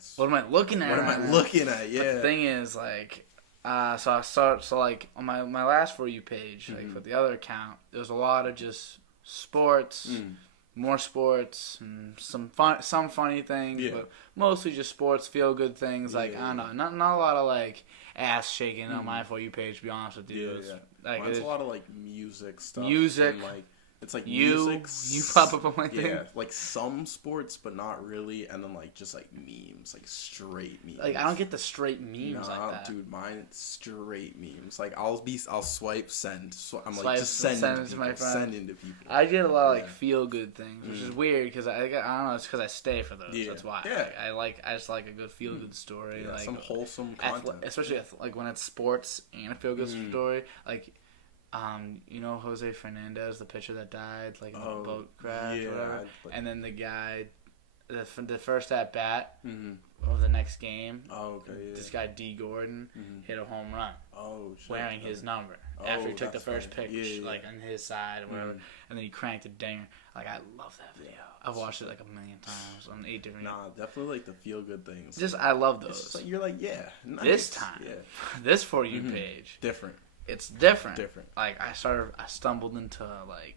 looking at? What am I looking at? Yeah. But the thing is, like, so like on my last For You page, like for the other account, there was a lot of just sports, more sports, and some funny things, but mostly just sports, feel good things. Like, I don't know, not a lot of like ass shaking on my For You page. To be honest with you, like, mine's a lot of like music stuff. Music, and, like, it's like you pop up on my thing. Yeah, like some sports, but not really, and then like just like memes, like straight memes. Like, I don't get the straight memes like that. Dude, mine straight memes. Like I'll swipe send. So I'm Swipe, like just send to people, my friends. send into people. I get a lot of like feel good things, which is weird because I don't know. It's because I stay for those. Yeah. That's why. Yeah. I just like a good feel good story. Yeah, like some wholesome content, especially like when it's sports and a feel good story. Like, you know Jose Fernandez, the pitcher that died, like in the boat crash or whatever. And then the guy, the first at bat of the next game. This guy D. Gordon hit a home run. Wearing his number after he took the first pitch, like on his side or whatever, and then he cranked a dinger. Like, I love that video. I've watched it like a million times on 8 different. Nah, definitely like the feel good things. Just I love those. Like, you're like, yeah, nice. This time, this For You page, different. It's different. Like, I stumbled into like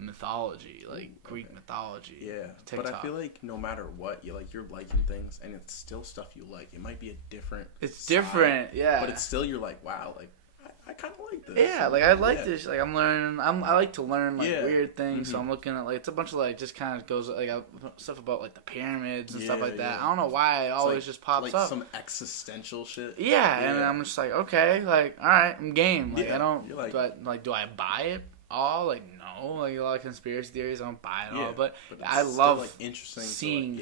mythology, like Greek mythology. Yeah, TikTok. But I feel like no matter what, you're liking things, and it's still stuff you like. It might be a different. It's different, yeah. But it's still, you're like, wow, like I kind of like this. Yeah, like I like this. Like I'm learning. I like to learn like weird things. So I'm looking at like it's a bunch of like just kind of goes like stuff about like the pyramids and stuff like that. I don't know why it always just pops up. Some existential shit. Yeah, and I'm just like, okay, like all right, I'm game. Like I don't. But like, do I buy it all? Like no. Like a lot of conspiracy theories, I don't buy it all. But I love like interesting seeing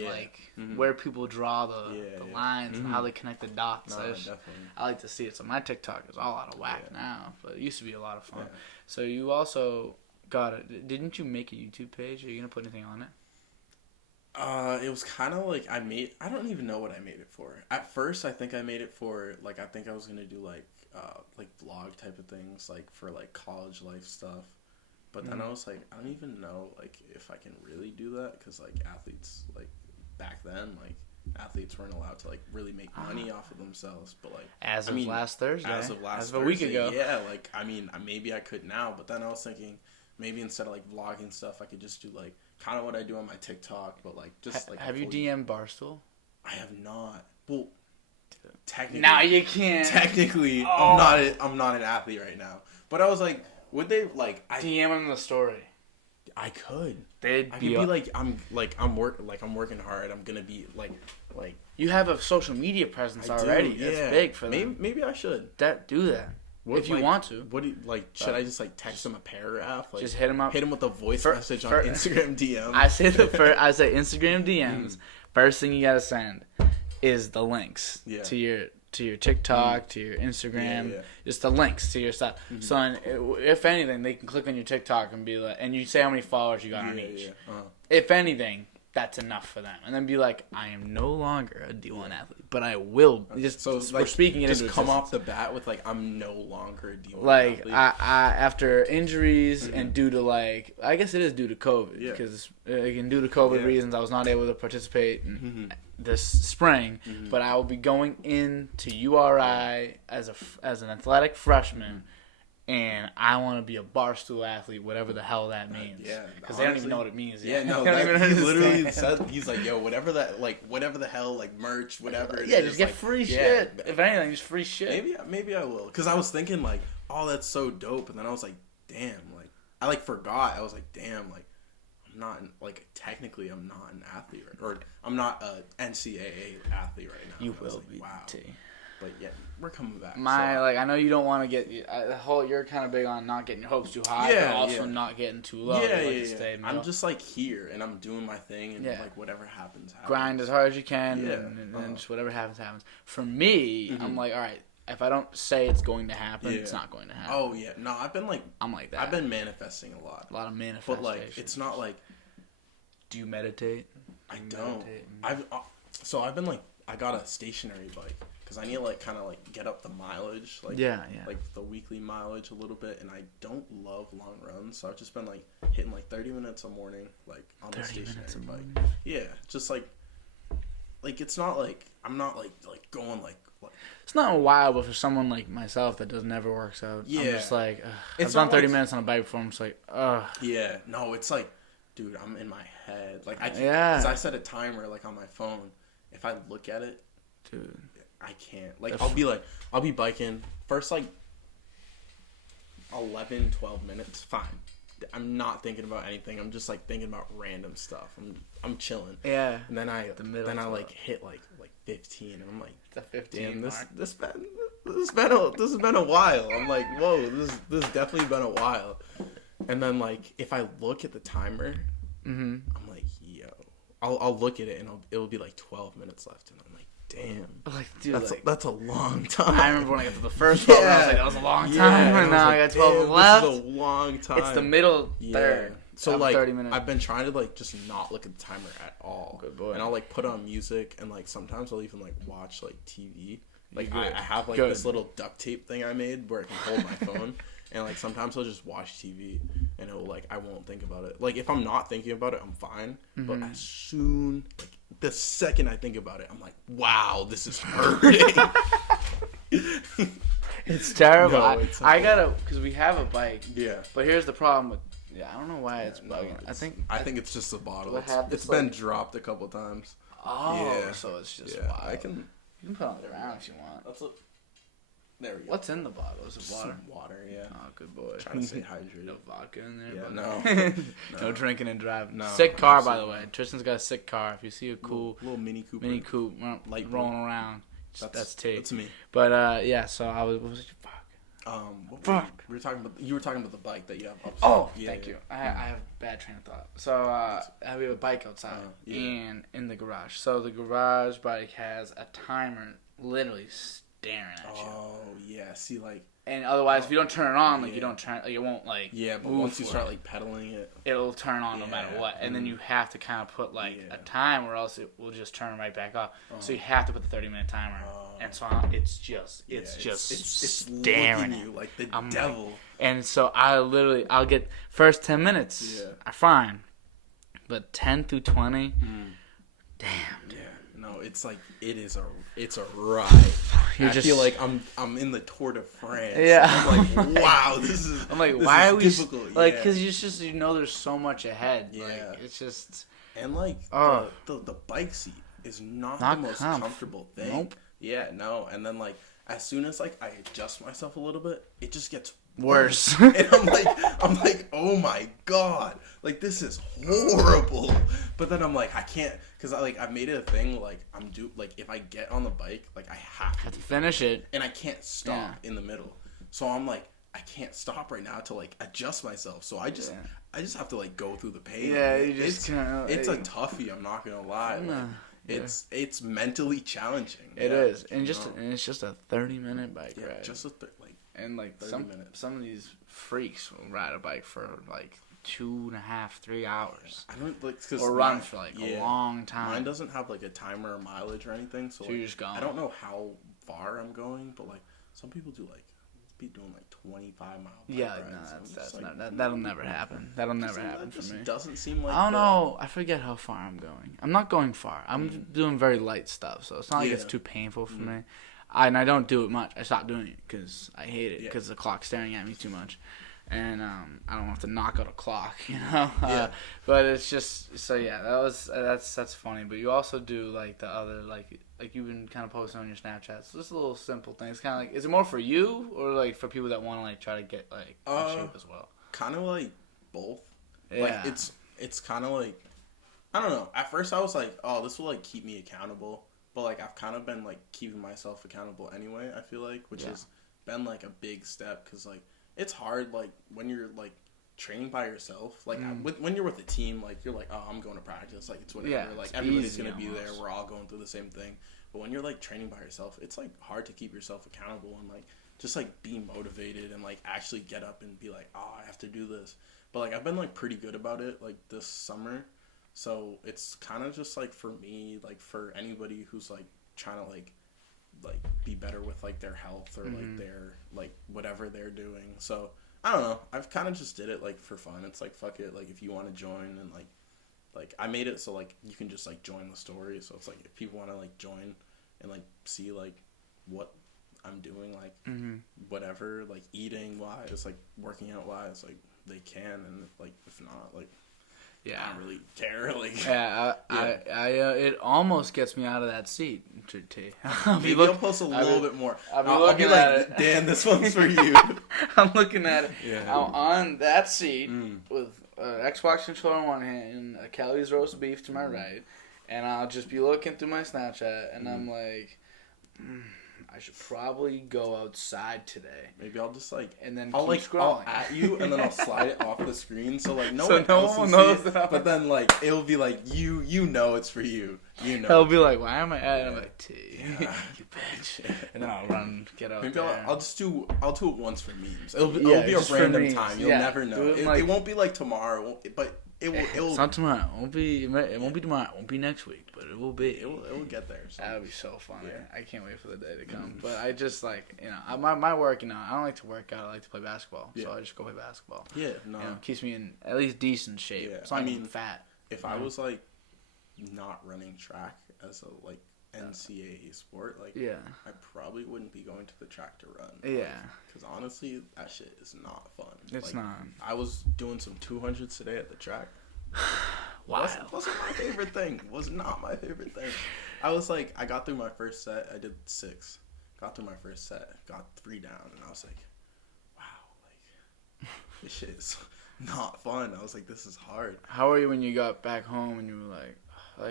where people draw the lines and how they connect the dots. No, definitely. I like to see it. So my TikTok is all out of whack now, but it used to be a lot of fun. So you also got it. Didn't you make a YouTube page? Are you gonna put anything on it? It was kind of like I don't even know what I made it for. At first, I think I made it for like I think I was gonna do like vlog type of things, like for like college life stuff. But then I was like, I don't even know like if I can really do that, because like athletes, like back then, like athletes weren't allowed to like really make money off of themselves. But like as of last Thursday, as of a week ago, yeah. Like I mean, maybe I could now, but then I was thinking maybe instead of like vlogging stuff, I could just do like kind of what I do on my TikTok, but like just like. Have you DM'd Barstool? I have not. Well, technically, now you can't. Technically, I'm not an athlete right now. But I was like, would they like DM them the story? I could. I could be like, I'm working hard. I'm gonna be like. You have a social media presence already. That's big for them. Maybe I should. Do that. If you want to. What do you like? Should I just like text him a paragraph? Like, just hit him up. Hit him with a voice message on Instagram DM. I say Instagram DMs. First thing you gotta send is the links to your TikTok, to your Instagram, just the links to your stuff. So if anything, they can click on your TikTok and be like, and you say how many followers you got on each. If anything, that's enough for them, and then be like, I am no longer a D1 athlete, but I will. Just so like, we're speaking it into just come off the bat with like, I'm no longer a D1 like athlete. I after injuries and due to like, I guess it is due to COVID, because again, due to COVID reasons, I was not able to participate this spring, but I will be going into URI as an athletic freshman. And I want to be a barstool athlete, whatever the hell that means. Because they don't even know what it means yet. Yeah, no, he literally said, he's like, yo, whatever the hell, like merch, whatever it is. Just get free shit. If anything, just free shit. Maybe I will. Because I was thinking, like, oh, that's so dope. And then I was like, damn, like, I like forgot. I was like, damn, like, I'm not, like, technically I'm not an athlete, or I'm not a NCAA athlete right now. You will be, wow. But yeah, we're coming back. I know you don't want to get you're kind of big on not getting your hopes too high, but also not getting too low. I'm just like here, and I'm doing my thing, and like whatever happens. Grind as hard as you can, and just whatever happens. For me, I'm like, all right, if I don't say it's going to happen, it's not going to happen. Oh yeah, no, I'm like that. I've been manifesting a lot of manifestation. But like, it's not like. Do you meditate? I don't. I've been like, I got a stationary bike because I need to like kind of like get up the mileage, like like the weekly mileage a little bit, and I don't love long runs, so I've just been like hitting like 30 minutes a morning, like on the stationary bike. Yeah, just like it's not like I'm not like going like. It's not a while, but for someone like myself that never works out, I'm just like, I've done 30 minutes on a bike before. I'm just like, yeah, no, it's like, dude, I'm in my head. Like I can't, because I set a timer like on my phone. If I look at it, dude, I can't. Like I'll be biking first like 11, 12 minutes, fine. I'm not thinking about anything. I'm just like thinking about random stuff. I'm chilling. Yeah. And then I like hit like 15, and I'm like, the 15 damn, mark. this has been a while. I'm like, whoa, this definitely been a while. And then like if I look at the timer, I'm like, yo, I'll look at it and it'll be like 12 minutes left, and I'm like, damn, like, dude, that's a long time. I remember when I got to the first 12, I was like, that was a long time. And now I got 12 left. This is a long time. It's the middle third. So like 30 minutes. I've been trying to like just not look at the timer at all. Good boy. And I'll like put on music, and like sometimes I'll even like watch like TV. Like I have like this little duct tape thing I made where I can hold my phone, and like sometimes I'll just watch TV, and it will like I won't think about it. Like if I'm not thinking about it, I'm fine. But as soon like the second I think about it, I'm like, wow, this is hurting. It's terrible. No, I gotta, because we have a bike. Yeah. But here's the problem with, I don't know why it's bugging. I think it's just a bottle. It's been dropped a couple times. Oh, yeah. So it's just wild. You can put it around if you want. There we go. What's in the bottle? Is it water? Some water, yeah. Oh, good boy. Trying to stay hydrated. No vodka in there? Yeah, no. No drinking and driving. No, sick car, by the way. Tristan's got a sick car. If you see a cool little Mini Cooper, like rolling around, that's T. That's me. But so I was. What was it? Fuck. You were talking about the bike that you have upstairs. Oh, thank you. I have a bad train of thought. So we have a bike outside and in the garage. So the garage bike has a timer literally staring at you. Oh yeah, see like. And otherwise, if you don't turn it on, like you don't turn, like it won't like. Yeah, but once you start like pedaling it, it'll turn on no matter what. And then you have to kind of put like a time, or else it will just turn right back off. So you have to put the 30-minute timer. And so it's just staring at you like the devil. And so I'll get first 10 minutes. Yeah. I'm fine, but 10 through 20, damn. Yeah. No, it's like it's a ride. I feel like I'm in the Tour de France. Yeah. I'm like, wow, this is. I'm like, why are we difficult? Like, because you know there's so much ahead. Yeah. Like, it's just. And like the bike seat is not the most comfortable thing. Nope. Yeah, no. And then like as soon as like I adjust myself a little bit, it just gets worse. And I'm like, oh my god, like this is horrible. But then I'm like, I can't, because I've made it a thing. Like if I get on the bike, like I have to finish it, and I can't stop in the middle. So I'm like, I can't stop right now to like adjust myself. So I just have to like go through the pain. Yeah, it's a toughie. I'm not gonna lie. It's mentally challenging. It is, and it's just a 30-minute bike ride. Just and like some of these freaks will ride a bike for like 2.5, 3 hours. I don't like or run for like a long time. Mine doesn't have like a timer or mileage or anything, so you're just going. I don't know how far I'm going, but like some people do like be doing like 25 mile rides. That'll never happen. That'll never happen for me. Doesn't seem like. I don't know. I forget how far I'm going. I'm not going far. I'm doing very light stuff, so it's not like it's too painful for me. And I don't do it much. I stopped doing it because I hate it because the clock's staring at me too much, and I don't have to knock out a clock, you know. But it's just that's funny. But you also do like the other like you've been kind of posting on your Snapchats. Just little simple things. Kind of like, is it more for you or like for people that want to like try to get like in shape as well? Kind of like both. Yeah. Like it's kind of like, I don't know. At first I was like, oh, this will like keep me accountable. But like I've kind of been like keeping myself accountable anyway. I feel like, which has been like a big step, because like it's hard like when you're like training by yourself. Like when you're with a team, like you're like, oh, I'm going to practice. Like it's whatever. Yeah, like it's everybody's gonna be almost there. We're all going through the same thing. But when you're like training by yourself, it's like hard to keep yourself accountable and like just like be motivated and like actually get up and be like, oh, I have to do this. But like I've been like pretty good about it like this summer. So it's kind of just like for me, like for anybody who's like trying to like be better with like their health or like their like whatever they're doing. So I don't know. I've kind of just did it like for fun. It's like fuck it. Like if you want to join and like I made it so like you can just like join the story. So it's like if people want to like join and like see like what I'm doing, like whatever, like eating wise, like working out wise, like they can, and like if not, like I don't really care. Like I it almost gets me out of that seat. Maybe I'll post a little bit more. I'll be like, Dan, this one's for you. I'm looking at it. I'm on that seat with an Xbox controller in one hand and a Kelly's roast beef to my right, and I'll just be looking through my Snapchat, and I'm like, I should probably go outside today. Maybe I'll just like, and then I'll keep scrolling. I'll at you, and then I'll slide it off the screen, so like no one knows. But then like it'll be like you know it's for you. You know. He'll be like, why am I at it? I'm like, T, you bitch. And then I'll run, get out there. I'll do it once for memes. It'll be a random time. You'll never know. It won't be like tomorrow, but it will. It's not tomorrow. It won't be tomorrow. It won't be next week, but it will be. It will get there. So. That would be so funny. Yeah. I can't wait for the day to come. But I just like, my work, I don't like to work out. I like to play basketball. So I just go play basketball. Yeah, no. Keeps me in at least decent shape. Yeah. It's not even fat. If I was like not running track as a like NCAA sport, like I probably wouldn't be going to the track to run. Yeah. Because honestly, that shit is not fun. It's like, not. I was doing some 200s today at the track. Wow. Wasn't my favorite thing. Was not my favorite thing. I was like, I got through my first set. I did 6. Got through my first set. Got 3 down. And I was like, wow, like, this shit is not fun. I was like, this is hard. How were you when you got back home and you were like,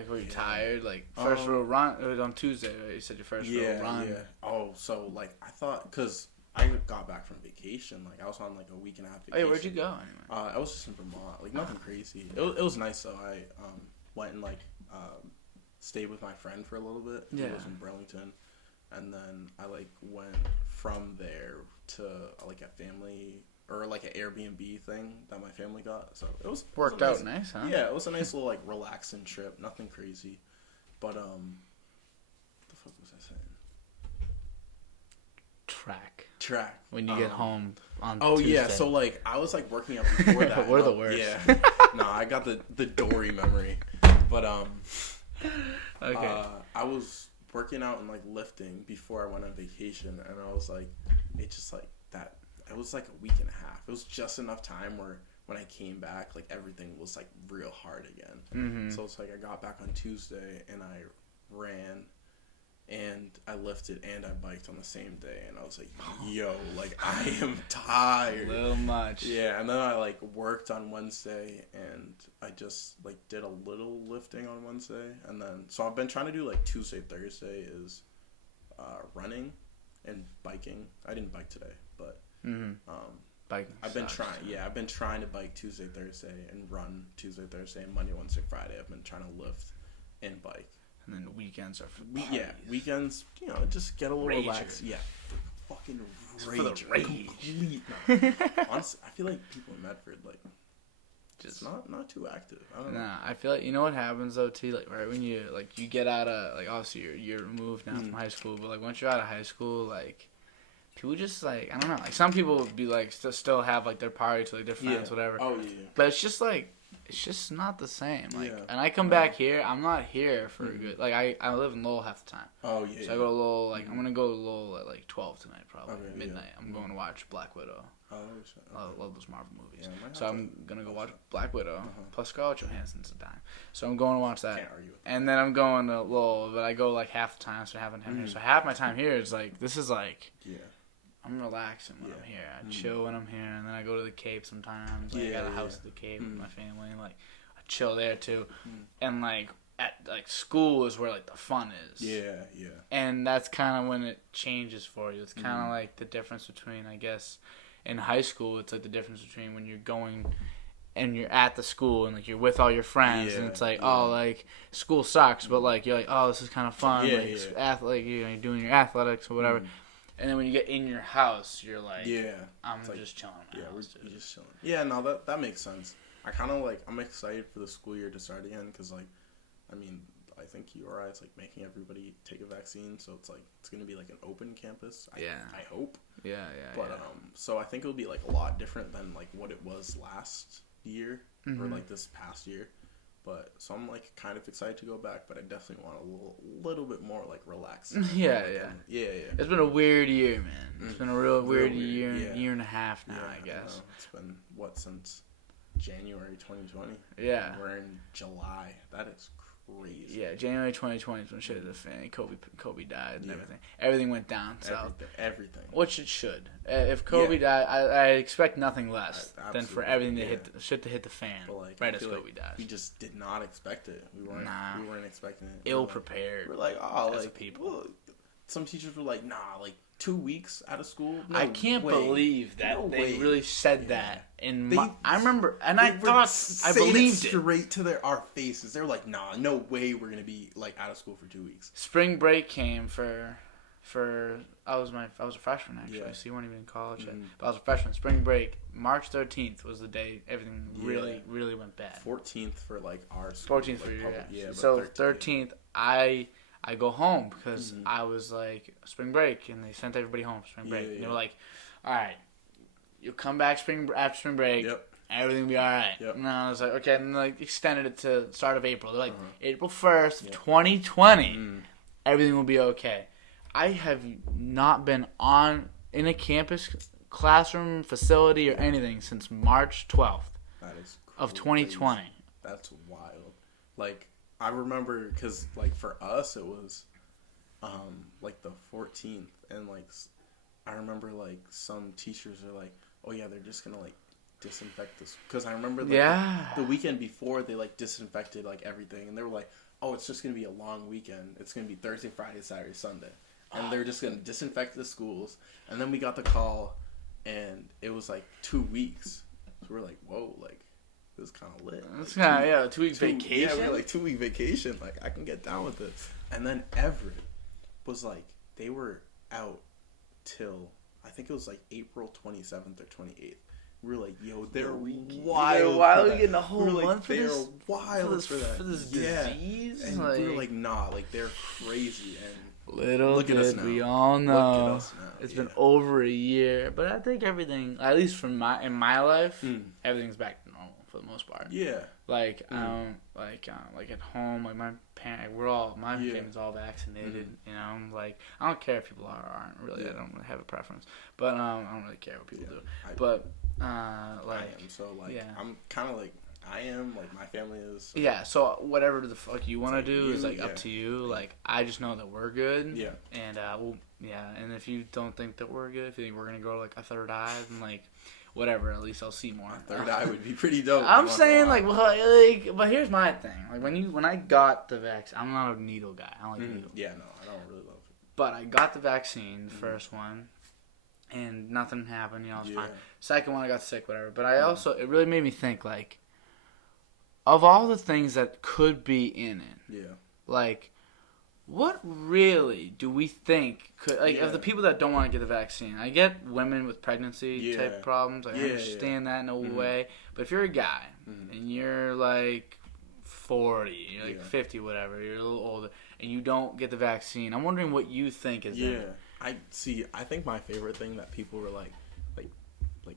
were you tired? Like, first real run? It was on Tuesday, right? You said your first real run. Yeah. Oh, so, like, I thought, because I got back from vacation. Like, I was on, like, a week and a half vacation. Oh, yeah, where'd you go, anyway? I was just in Vermont. Like, nothing crazy. It was nice, though. I went and, like, stayed with my friend for a little bit. Yeah. He was in Burlington. And then I, like, went from there to, like, a family... or like an Airbnb thing that my family got. So it was worked out nice, huh? Yeah, it was a nice little like relaxing trip. Nothing crazy. But what the fuck was I saying? Track. When you get home on Tuesday. Yeah, so like I was like working out before that. We're the worst. Yeah. No, I got the Dory memory. But okay. I was working out and like lifting before I went on vacation, and I was like, it just like that. It was like a week and a half. It was just enough time where when I came back, like everything was like real hard again. Mm-hmm. So it's like I got back on Tuesday and I ran and I lifted and I biked on the same day. And I was like, yo, like I am tired. A little much. Yeah. And then I like worked on Wednesday and I just like did a little lifting on Wednesday. And then, so I've been trying to do like Tuesday, Thursday is running and biking. I didn't bike today, but biking I've been trying to bike Tuesday, Thursday, and run Tuesday, Thursday, and Monday, Wednesday, Friday. I've been trying to lift and bike. And then weekends are for weekends. Just get a little relaxed. Yeah, fucking rage. For the rage. Honestly, I feel like people in Medford just not too active. I don't know. Nah, I feel like you know what happens though, T. Like right when you get out of like obviously you're removed now from high school, but like once you're out of high school, like. People just, like, I don't know. Like, some people would be, like, still have, like, their party to, like, their friends, whatever. Oh, yeah. But it's just, like, it's just not the same. Like, and I come back here, I'm not here for a good, like, I live in Lowell half the time. Oh, yeah. So I go to Lowell, like, I'm going to go to Lowell at, like, 12 tonight, probably, midnight. I'm going to watch Black Widow. Oh, shit. I love those Marvel movies. Yeah, so I'm going to go watch Black Widow, plus Scarlett Johansson's a dime. So I'm going to watch that. Can't argue with that. And then I'm going to Lowell, but I go, like, half the time, so half the time here. So half my time here is, like, this is, like... Yeah. I'm relaxing when I'm here. I chill when I'm here, and then I go to the Cape sometimes. Like, I got a house at the Cape with my family, and like I chill there too. And like at like school is where like the fun is. Yeah. And that's kind of when it changes for you. It's kind of like the difference between, I guess, in high school, it's like the difference between when you're going and you're at the school and like you're with all your friends, and it's like oh like school sucks, but like you're like oh this is kind of fun. You're doing your athletics or whatever. And then when you get in your house, you're like, I'm just chilling in my house. We're just chilling. Yeah, no, that makes sense. I'm excited for the school year to start again because, like, I mean, I think URI is, like, making everybody take a vaccine, so it's, like, it's going to be, like, an open campus, I hope. Yeah. But, so I think it'll be, like, a lot different than, like, what it was last year, or, like, this past year. But, so I'm, like, kind of excited to go back, but I definitely want a little bit more, like, relaxed. Yeah. It's been a weird year, man. It's been a real weird year and a half now, I guess. It's been, since January 2020? Yeah. We're in July. That is crazy. Yeah, January 2020 is when shit hit the fan. Kobe died and everything. Everything went down south. Everything. Which it should. If Kobe died, I expect nothing less than for everything to hit the fan right as Kobe died. We just did not expect it. We weren't expecting it. Ill prepared. We're like, as a people. Well, some teachers were like, nah, like 2 weeks out of school. No I can't believe that they really said that. I remember, and I believed it straight to our faces. They were like, "Nah, no way, we're gonna be like out of school for 2 weeks." Spring break came for I was a freshman actually, so you weren't even in college yet. But I was a freshman. Spring break, March 13th was the day everything really went bad. 14th for like our school. 14th for you, So 13th, I go home because I was like, spring break, and they sent everybody home for spring break. And they were like, all right, you'll come back after spring break, everything will be all right. And I was like, okay, and like extended it to start of April. They're like, April 1st, 2020, everything will be okay. I have not been in a campus classroom facility or anything since March 12th of 2020. That's wild. Like, I remember, because, like, for us, it was, like, the 14th, and, like, I remember, like, some teachers are like, oh, yeah, they're just gonna, like, disinfect this, because I remember, like, the weekend before, they, like, disinfected, like, everything, and they were like, oh, it's just gonna be a long weekend, it's gonna be Thursday, Friday, Saturday, Sunday, and they're just gonna disinfect the schools, and then we got the call, and it was, like, 2 weeks, so we're like, whoa, like, it was kind of lit. It's kind of, 2 weeks vacation. Yeah, we're like 2 week vacation. Like, I can get down with it. And then Everett was like, they were out till, I think it was like April 27th or 28th. We were like, yo, they're wild. Why are we getting a whole month for this? They're wild for this disease? And we were like, nah, like, they're crazy. And little did we all know. It's been over a year. But I think everything, at least in my life, everything's back to normal. For the most part, like like at home, like my family's all vaccinated. You know, like I don't care if people aren't really. I don't really have a preference, but I don't really care what people do. But like I am, so like I'm kind of like I am, like my family is. So whatever the fuck you want to do is like up to you. Like I just know that we're good. And and if you don't think that we're good, if you think we're gonna go to like a third eye, then like. Whatever, at least I'll see more. Third eye would be pretty dope. I'm saying, but here's my thing. Like, when I got the vaccine, I'm not a needle guy. I don't like needles. Yeah, no, I don't really love it. But I got the vaccine, the first one, and nothing happened. You know, it was fine. Second one, I got sick, whatever. But I also, it really made me think, like, of all the things that could be in it, like, what really do we think could, like, of the people that don't want to get the vaccine? I get women with pregnancy type problems. I understand that in a way. But if you're a guy and you're like 40, you're like 50, whatever, you're a little older, and you don't get the vaccine, I'm wondering what you think is in it. I think my favorite thing that people were like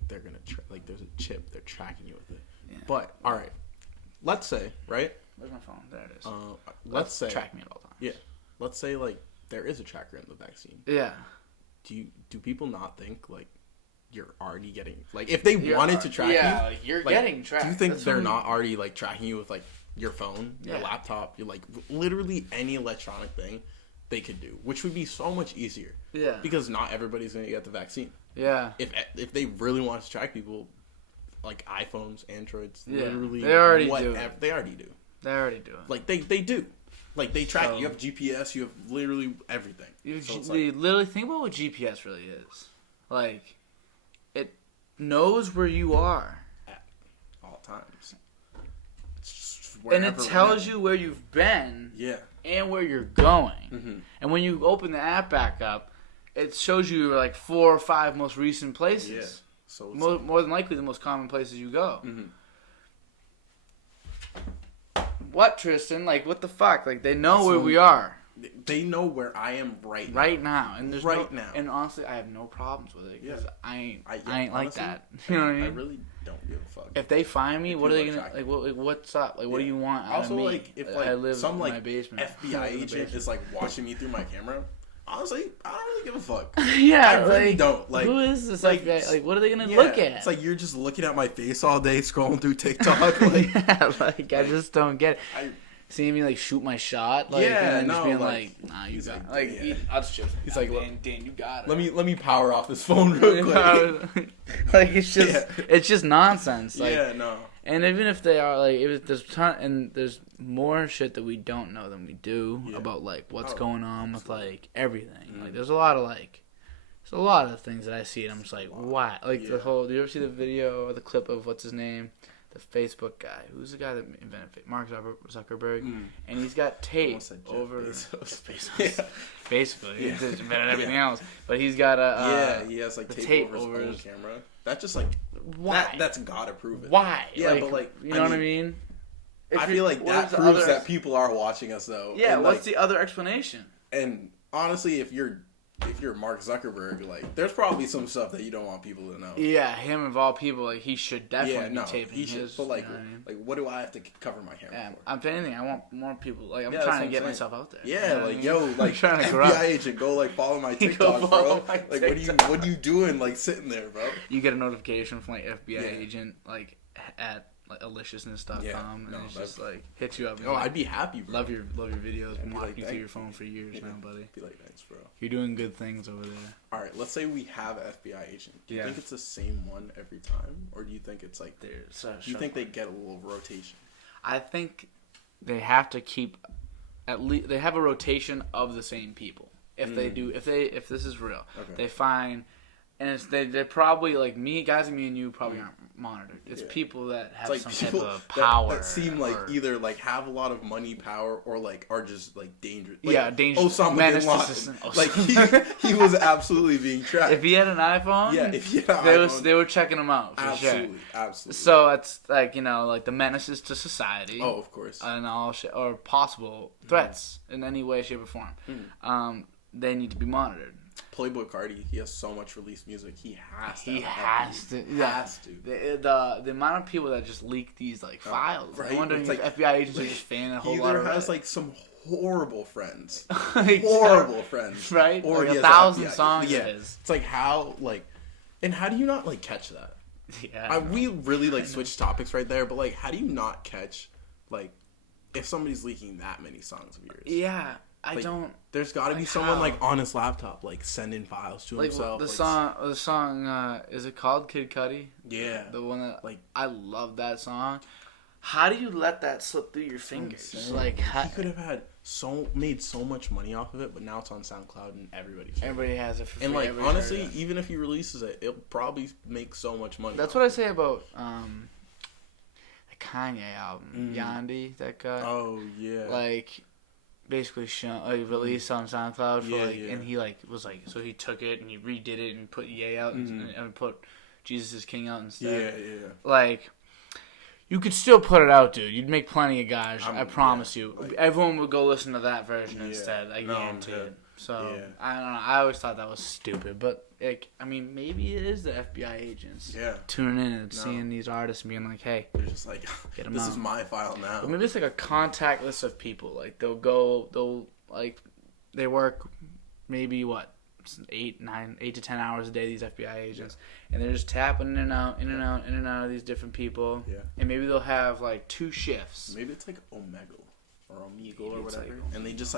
they're gonna like there's a chip, they're tracking you with it. But all right, let's say Where's my phone? There it is. Let's say track me at all times. Let's say, like, there is a tracker in the vaccine. Do people not think, like, you're already getting... Like, if they wanted to track you... like, you're getting tracked. Do you think they're not already, like, tracking you with, like, your phone, your laptop, your, like, literally any electronic thing they could do, which would be so much easier. Because not everybody's going to get the vaccine. If they really want to track people, like, iPhones, Androids, literally... They already do. They already do. They already do it. Like, they do. Like, they track you. You have GPS. You have literally everything. Literally, think about what GPS really is. Like, it knows where you are. At all times. And it tells you where you've been. And where you're going. And when you open the app back up, it shows you, like, 4 or 5 most recent places. So more than likely the most common places you go. what, Tristen? Like, what the fuck? Like, they know where we are. They know where I am right now. And there's now. And honestly, I have no problems with it. Because I ain't honestly, like that. You know what I mean? I really don't give a fuck. If they find me, what are they gonna like? What's up? Like, what do you want out of me? Like, if like I live some in like my basement. FBI agent is like watching me through my camera, honestly, I don't really give a fuck. Yeah, I really don't. Like, who is this FBI? Like, what are they gonna look at? It's like you're just looking at my face all day, scrolling through TikTok. Like, like I just don't get it. Seeing me like shoot my shot, like, and then just being like, nah, you got it. Like, I'll just chill. He's like, Dan, you got it. Let me power off this phone real quick. Like, it's just nonsense. Like, no. And even if they are like, there's more shit that we don't know than we do about like what's going on with like everything. Like, there's a lot of things that I see and I'm just like, why? Like the whole. Do you ever see the video or the clip of what's his name? The Facebook guy, who's the guy that invented Mark Zuckerberg, and he's got tape over Bezos. Basically, he's invented everything else, but he's got he has like tape over his own camera. That's just like why? That's gotta prove it. Why? Yeah, like, but like you know what I mean? I feel like that proves that people are watching us though. Yeah. And, what's the other explanation? And honestly, if you're Mark Zuckerberg, like, there's probably some stuff that you don't want people to know. Yeah, him of all people, like, he should definitely be taping his. But like, you know what I mean? like, what do I have to cover my camera for? If anything, I want more people. Like, I'm trying to get myself out there. Yeah, you know like, yo, like, trying to FBI agent, go like follow my TikTok, bro. Like, what are you doing, like, sitting there, bro? You get a notification from like FBI agent, like at like aliciousness.com, and it's just like hits you up. Oh, I'd be happy, bro. Love your videos. Been watching you through your phone for years now, buddy. Be like, thanks, bro. You're doing good things over there. All right, let's say we have an FBI agent. Do you think it's the same one every time, or do you think it's like do you think they get a little rotation? I think they have to keep at least they have a rotation of the same people. If they do, if this is real, they find. And they're probably like guys like me and you probably aren't monitored. It's people that have like some type of power. That seem like either like have a lot of money, power, or like are just like dangerous. Like, dangerous. Osama bin Laden. Like he was absolutely being tracked. If he had an iPhone, if he had an iPhone, they were checking him out for sure. Absolutely. So it's like like the menaces to society. Oh, of course. And all shit, or possible threats in any way, shape, or form. They need to be monitored. Playboy Cardi, he has so much released music. He has to. The amount of people that just leak these like files. Right? I'm wondering if FBI agents are just fanning a whole lot of. He either has like some horrible friends, horrible friends, right? Or like 1,000 songs. Yeah, it's like how and how do you not like catch that? Yeah, we really like switched topics right there, but like, how do you not catch like if somebody's leaking that many songs of yours? Yeah. I don't. There's got to be someone like on his laptop, like sending files to himself. The song, is it called Kid Cudi? Yeah, the one that I love that song. How do you let that slip through your fingers? Like he could have made so much money off of it, but now it's on SoundCloud and everybody has it. For and like honestly, even if he releases it, it'll probably make so much money. That's what I say about the Kanye album, Yandi, that guy. Oh yeah, like. Basically released on SoundCloud for and he was so he took it and he redid it and put Ye out and put Jesus is King out instead. Yeah. Like you could still put it out, dude. You'd make plenty of guys. I promise you. Like, everyone would go listen to that version instead. I guarantee it. So I don't know. I always thought that was stupid, but maybe it is the FBI agents tuning in and seeing these artists and being like, "Hey, they're just like, this is my file now." But maybe it's like a contact list of people. Like they'll they work maybe 8 to 10 hours a day. These FBI agents, and they're just tapping in and out of these different people. Yeah, and maybe they'll have like 2 shifts. Maybe it's like Omegle. Or Omegle or whatever, and they just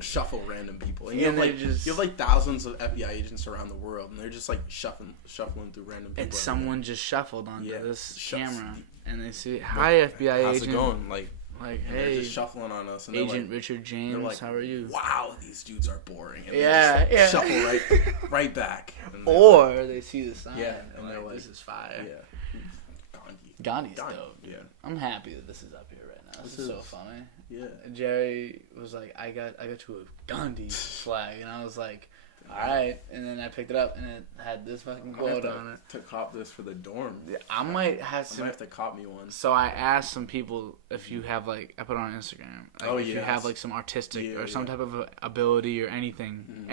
shuffle random people, and you have thousands of FBI agents around the world, and they're just like shuffling through random people. And someone just shuffled onto this camera, and they see, "Hi, FBI agent. How's it going?" Like hey, they're just shuffling on us. And Agent Richard James, how are you? Wow, these dudes are boring. And they just shuffle right back. Or they see the sign, and they're like, "This is fire." Yeah, Gandhi's dope. Yeah, I'm happy that this is up here right now. This is so funny. Yeah. Jerry was like, I got to a Gandhi flag, and I was like, Alright, and then I picked it up, and it had this fucking quote on it. To cop this for the dorm. Yeah, I might have to cop me one. So I asked some people if you have, like, I put it on Instagram. Like, if you have, like, some artistic or some type of ability or anything,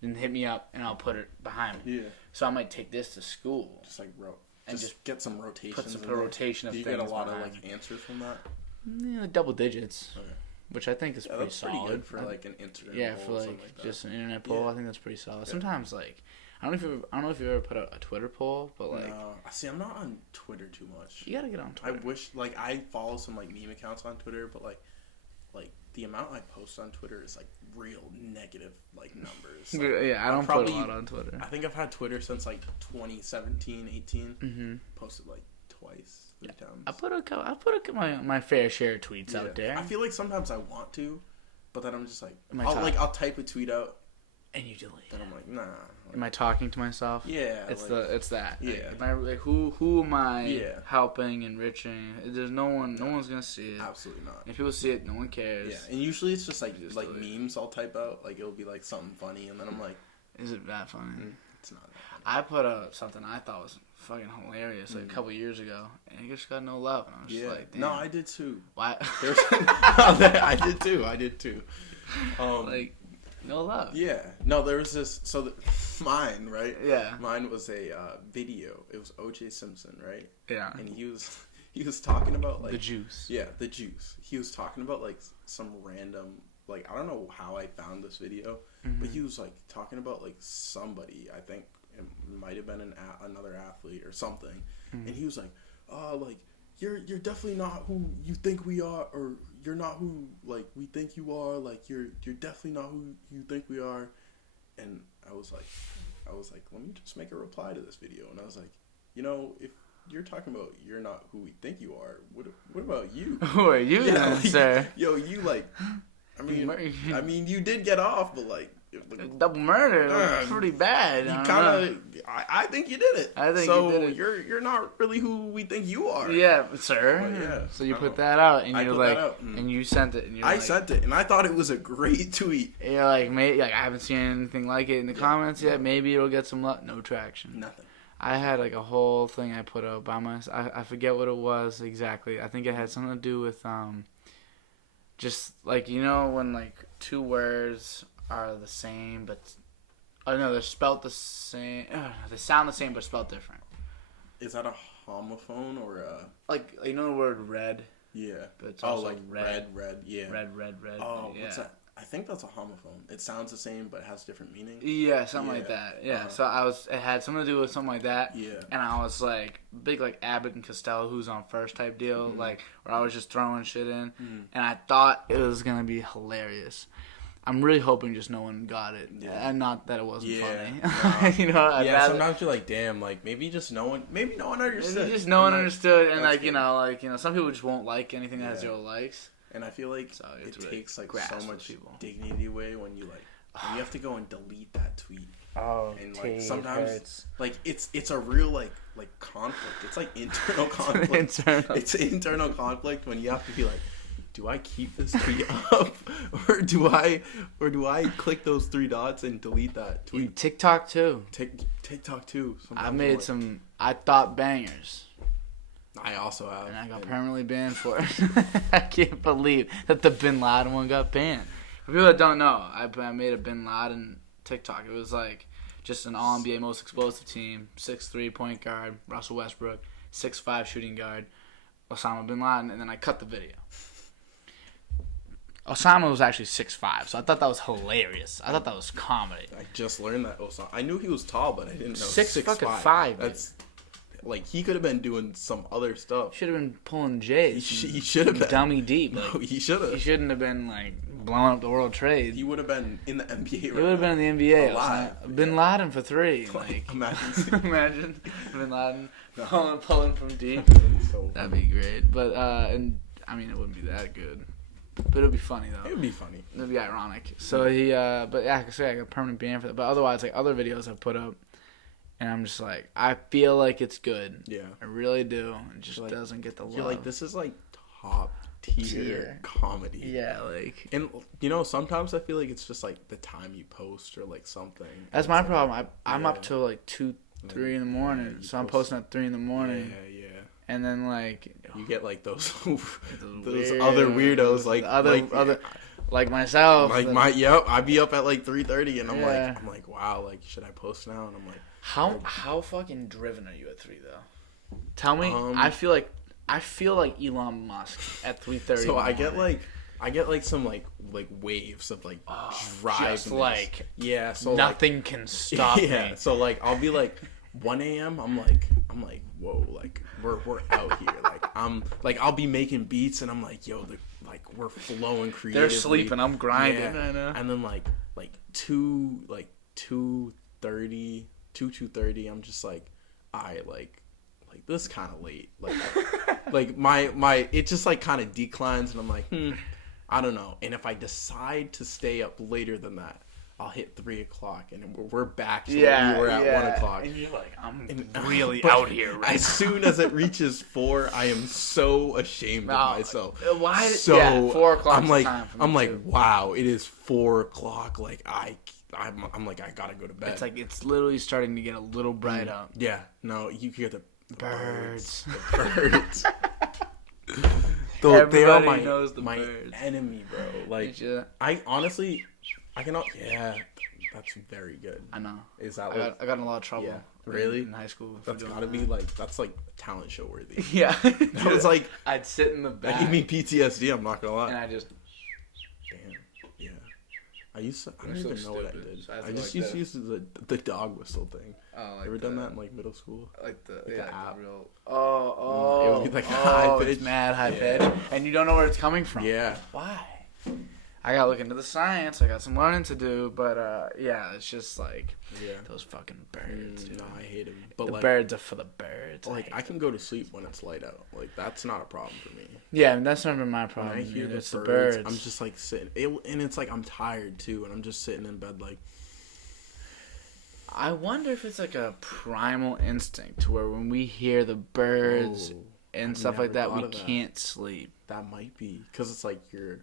then hit me up, and I'll put it behind me. Yeah. So I might take this to school. Just, like, just get some rotations. Put some rotation of things. Do you get a lot of, like, answers from that? Yeah, double digits. Okay. Which I think is pretty solid. Pretty good for like an internet poll. Yeah, for like just an internet poll, I think that's pretty solid. Yeah. Sometimes like I don't know if you ever put a Twitter poll, but like no. See, I'm not on Twitter too much. You gotta get on Twitter. I wish like I follow some like meme accounts on Twitter, but like the amount I post on Twitter is like real negative like numbers. Like, yeah, I don't put a lot on Twitter. I think I've had Twitter since like 2017, 18. Mm-hmm. Posted like twice. Times. I put my fair share of tweets out there. I feel like sometimes I want to, but then I'm just like I'll type a tweet out and you delete. And I'm like, nah. Am I talking to myself? Yeah. It's that. Yeah. Who am I helping, enriching? There's no one's gonna see it. Absolutely not. If people see it, no one cares. Yeah. And usually it's just like memes I'll type out. Like it'll be like something funny, and then I'm like, is it that funny? It's not that funny. I put up something I thought was fucking hilarious like a couple years ago, and it just got no love, and I was just like, damn. No, I did too. Why? I did too. Like, no love. Yeah. No, there was this. So mine, right? Yeah. Mine was a video. It was O.J. Simpson, right? Yeah. And he was talking about like the juice. Yeah, the juice. He was talking about like some random like I don't know how I found this video, but he was like talking about like somebody. I think it might have been another athlete or something, and he was like, like you're definitely not who you think we are, or you're not who like we think you are. Like you're definitely not who you think we are. And I was like, let me just make a reply to this video. And I was like, if you're talking about you're not who we think you are, what about you? Who are you then, like, sir? Yo, you like, I mean, you did get off, but like. Double murder, pretty bad. I think you did it. I think you did it. You're not really who we think you are. Yeah, sir. But yeah. So you put that out, and you're like, and you sent it. And I sent it, and I thought it was a great tweet. And you're like, I haven't seen anything like it in the comments yet. Maybe it'll get some luck. No traction. Nothing. I had like a whole thing I put up by I forget what it was exactly. I think it had something to do with just like when like two words are the same, but they're spelled the same. They sound the same, but spelled different. Is that a homophone or a like the word red? Yeah, but it's also like red. Yeah, red. Oh, yeah. What's that? I think that's a homophone. It sounds the same, but it has different meaning. Yeah, something like that. Yeah, so it had something to do with something like that. Yeah, and I was like big like Abbott and Costello, who's on first type deal, like where I was just throwing shit in, and I thought it was gonna be hilarious. I'm really hoping just no one got it, and not that it wasn't funny. Sometimes you're like, damn, like maybe no one understood. Maybe just no one understood, and like some people just won't like anything that has 0 likes. And I feel like it really takes like so much dignity away when you you have to go and delete that tweet. Oh, and like sometimes like it's a real like conflict. It's like internal conflict. It's internal conflict when you have to be like, do I keep this tweet up, or do I click those 3 dots and delete that tweet? TikTok too. TikTok too. I made some I thought bangers. I also have. And I got permanently banned for it. I can't believe that the Bin Laden one got banned. For people that don't know, I made a Bin Laden TikTok. It was like just an all-NBA most explosive team, 6'3" point guard, Russell Westbrook, 6'5" shooting guard, Osama Bin Laden, and then I cut the video. Osama was actually 6'5", so I thought that was hilarious. I thought that was comedy. I just learned that Osama. I knew he was tall, but I didn't know 6'5". That's like he could have been doing some other stuff. Should have been pulling J's. He should have been dummy deep. No, he should have. He shouldn't have been like blowing up the World Trade. He would have been in the NBA. He would have been in the NBA. Alive. Bin Laden for 3. Like imagine Bin Laden pulling from deep. That'd be great. But and I mean it wouldn't be that good. But it would be funny though. It would be funny. It would be ironic. So he but yeah, I got a permanent ban for that. But otherwise, like other videos I've put up, and I'm just like, I feel like it's good. Yeah. I really do. It just doesn't get the love. You're like, this is like top tier comedy. Yeah, like, and sometimes I feel like it's just like the time you post or like something. That's my problem. I'm up till like 2, 3 in the morning, so I'm posting at 3 in the morning. Yeah. And then like you get like those other weirdos like other like myself. I'd be up at like 3:30 and I'm like wow, like should I post now? And I'm like how fucking driven are you at 3 though? Tell me. I feel like Elon Musk at 3:30. So I get like some like waves of like drive. Just like so nothing like, can stop me. So like I'll be like 1 a.m. I'm like whoa, like we're out here. Like I'll be making beats and I'm like yo, we're flowing creatively. They're sleeping. I'm grinding. Yeah. I know. And then like 2:30. I'm just like like this kind of late. Like my it just like kind of declines and I'm like I don't know. And if I decide to stay up later than that, I'll hit 3 o'clock and we're back to where we were at 1 o'clock. And you're like, I'm really out here right as soon as it reaches 4, I am so ashamed of myself. Why? So 4 o'clock. I'm like, wow, it is 4 o'clock. Like I'm like, I gotta go to bed. It's like it's literally starting to get a little bright out. Yeah. No, you hear the birds. The birds. They are my birds. Enemy, bro. Like I honestly. I cannot. Yeah, that's very good. I know. Is that I got in a lot of trouble. Yeah, really? In high school. That's gotta be like talent show worthy. Yeah, that was like I'd sit in the back. That gave me PTSD. I'm not gonna lie. And I just. Damn. Yeah. I don't even know what I did. So I just used the dog whistle thing. Oh, like ever done that in like middle school? Like the app. real. It would be like high pitch. It's mad high pitch, and you don't know where it's coming from. Yeah. Why? I gotta look into the science. I got some learning to do, but it's just like those fucking birds. No, I hate them. But the like, birds are for the birds. Like I can go to sleep when it's light out. Like that's not a problem for me. Yeah, that's never been my problem. When I hear the birds. I'm just like sitting, and it's like I'm tired too, and I'm just sitting in bed like. I wonder if it's like a primal instinct to where when we hear the birds and stuff like that, we can't sleep. That might be because it's like you're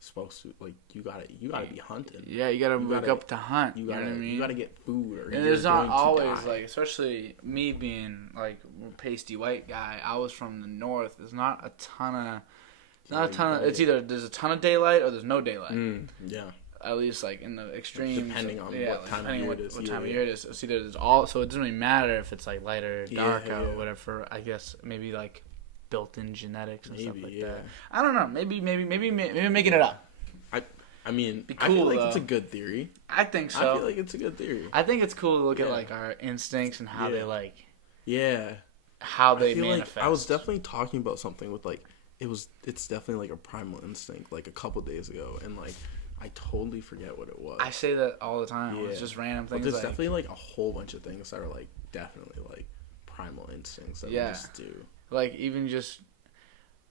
supposed to you gotta be hunting. Yeah, you gotta wake up to hunt. You know what I mean? You gotta get food, or and there's not always like, especially me being like a pasty white guy. I was from the north. There's not a ton of. It's either there's a ton of daylight or there's no daylight. Yeah. At least like in the extremes. Depending on what time of year it is. What time of year it is. It's either there's all. So it doesn't really matter if it's like light or dark out or whatever. I guess maybe like built-in genetics and stuff like that. I don't know. Maybe making it up. I mean, cool, I feel like it's a good theory. I think so. I feel like it's a good theory. I think it's cool to look at like our instincts and how they like. Yeah. How they manifest. Like I was definitely talking about something with like it's definitely like a primal instinct like a couple days ago, and like I totally forget what it was. I say that all the time. Yeah. It's just random things. But there's definitely like a whole bunch of things that are like definitely like primal instincts that we just do. Like even just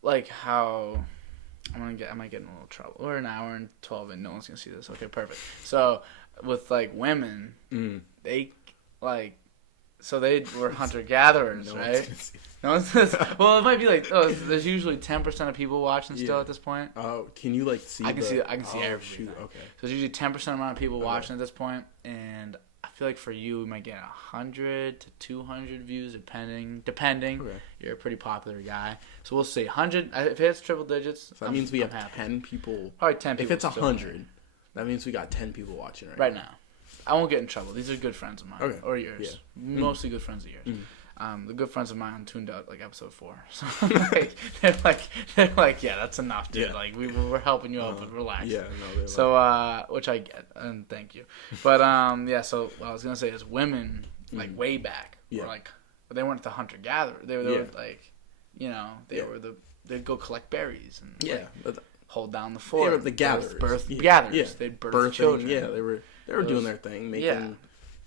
like how I might get in a little trouble. We're an hour and 12 and no one's gonna see this. Okay, perfect. So with like women, they like so they were hunter gatherers, right? No one's well, it might be like there's usually 10% of people watching still at this point. Oh, can you like see? I can see everything. Shoot, okay. So there's usually 10% amount of people watching at this point, and I feel like for you, we might get 100 to 200 views, depending. Okay. You're a pretty popular guy, so we'll see 100. If it hits triple digits, so that means we have 10 people. Probably 10 people. If it's 100, that means we got 10 people watching right now. I won't get in trouble. These are good friends of mine, or yours. Yeah. Mostly good friends of yours. The good friends of mine tuned out like episode 4, so they're like, yeah, that's enough, dude. Yeah. Like we're helping you out, but relax. Yeah, no. So which I get, and thank you. But so what I was gonna say is women like way back were like, but they weren't the hunter gatherer. They were like, they'd go collect berries and hold down the fort. They were the gatherers. Gatherers. Yeah. They'd birth children. Yeah, they were doing their thing, making.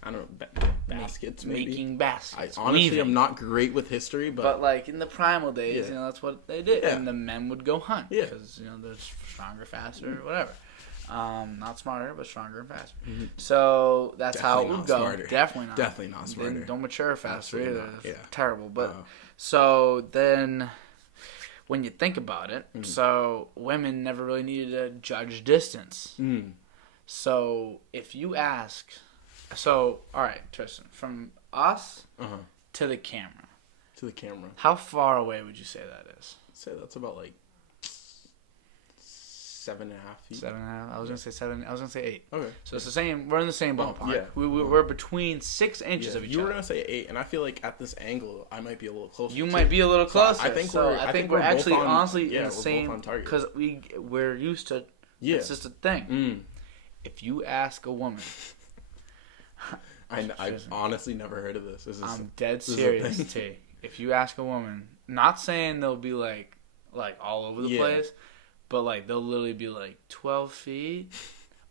I don't know, baskets maybe. Making baskets. I honestly am not great with history, but like in the primal days, that's what they did. Yeah. And the men would go hunt because they're stronger, faster, whatever. Not smarter, but stronger and faster. So that's definitely how it would go. Smarter. Definitely not smarter. Don't mature faster either. Yeah. Terrible. But so then when you think about it, so women never really needed to judge distance. So if you ask, all right, Tristen, from us to the camera. To the camera. How far away would you say that is? I'd say that's about like 7.5 feet. 7.5. I was gonna say 7. I was gonna say 8. Okay. So it's the same. We're in the same ballpark. Yeah. We're between 6 inches of each other. You were gonna say 8, and I feel like at this angle, I might be a little closer. You might be a little closer. So I think we're actually honestly in the same, because we're used to. Yeah. It's just a thing. If you ask a woman, I've honestly never heard of this. I'm dead serious, T. If you ask a woman, not saying they'll be like all over the place, but like they'll literally be like 12 feet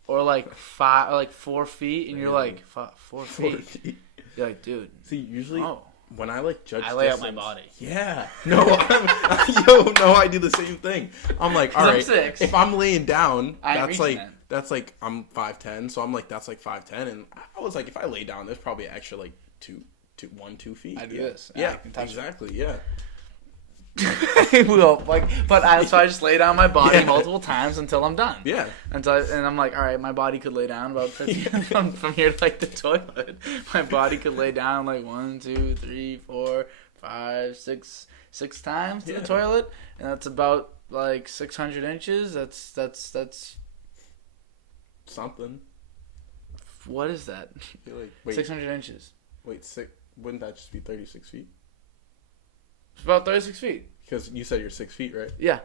or like 5 or like 4 feet, and you're like 4 feet. You're like, dude. See, usually when I like judge, I lay out my body. Yeah. No, I do the same thing. I'm like, all right, 6. if I'm laying down, that's like I'm 5'10", so I'm like that's like 5'10", and I was like, if I lay down, there's probably an extra like 2 feet. I do this. Yeah, exactly. Yeah. Well, so I just lay down my body multiple times until I'm done. Yeah. And I'm like, all right, my body could lay down about 50 from here to like the toilet. My body could lay down like 1, 2, 3, 4, 5, 6 times to the toilet, and that's about like 600 inches. That's something. What is that? Wait, 600 inches. Wait, wouldn't that just be 36 feet? It's about 36 feet. Because you said you're 6 feet, right? Yeah.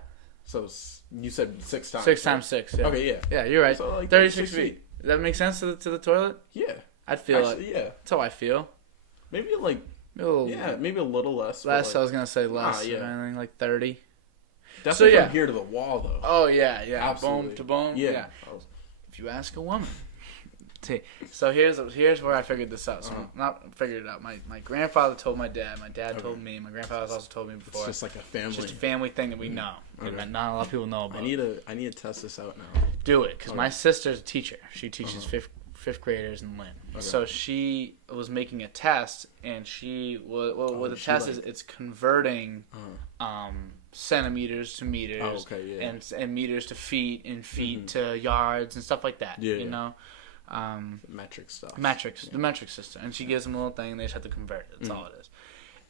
So you said 6 times. 6 times 6. Yeah. Okay, yeah. Yeah, you're right. So like 36 feet. Does that make sense to the toilet? Yeah. I'd feel it. Yeah. That's how I feel. Maybe maybe a little less. Less, I was going to say less. Yeah. Anything like 30. Definitely from here to the wall, though. Oh, yeah. Absolutely. Bone to bone. Yeah. If you ask a woman. So here's where I figured this out. So not figured it out. My grandfather told my dad. My dad told me. My grandfather's also told me before. It's just like a family. It's just a family thing that we know. Okay. Not a lot of people know about. I need to test this out now. Do it, because my sister's a teacher. She teaches fifth graders in Lynn. Okay. So she was making a test, and what the test is, it's converting centimeters to meters, and meters to feet, and feet to yards, and stuff like that. You know. Metric stuff. The metric system. And she gives them a little thing, and they just have to convert it. That's all it is.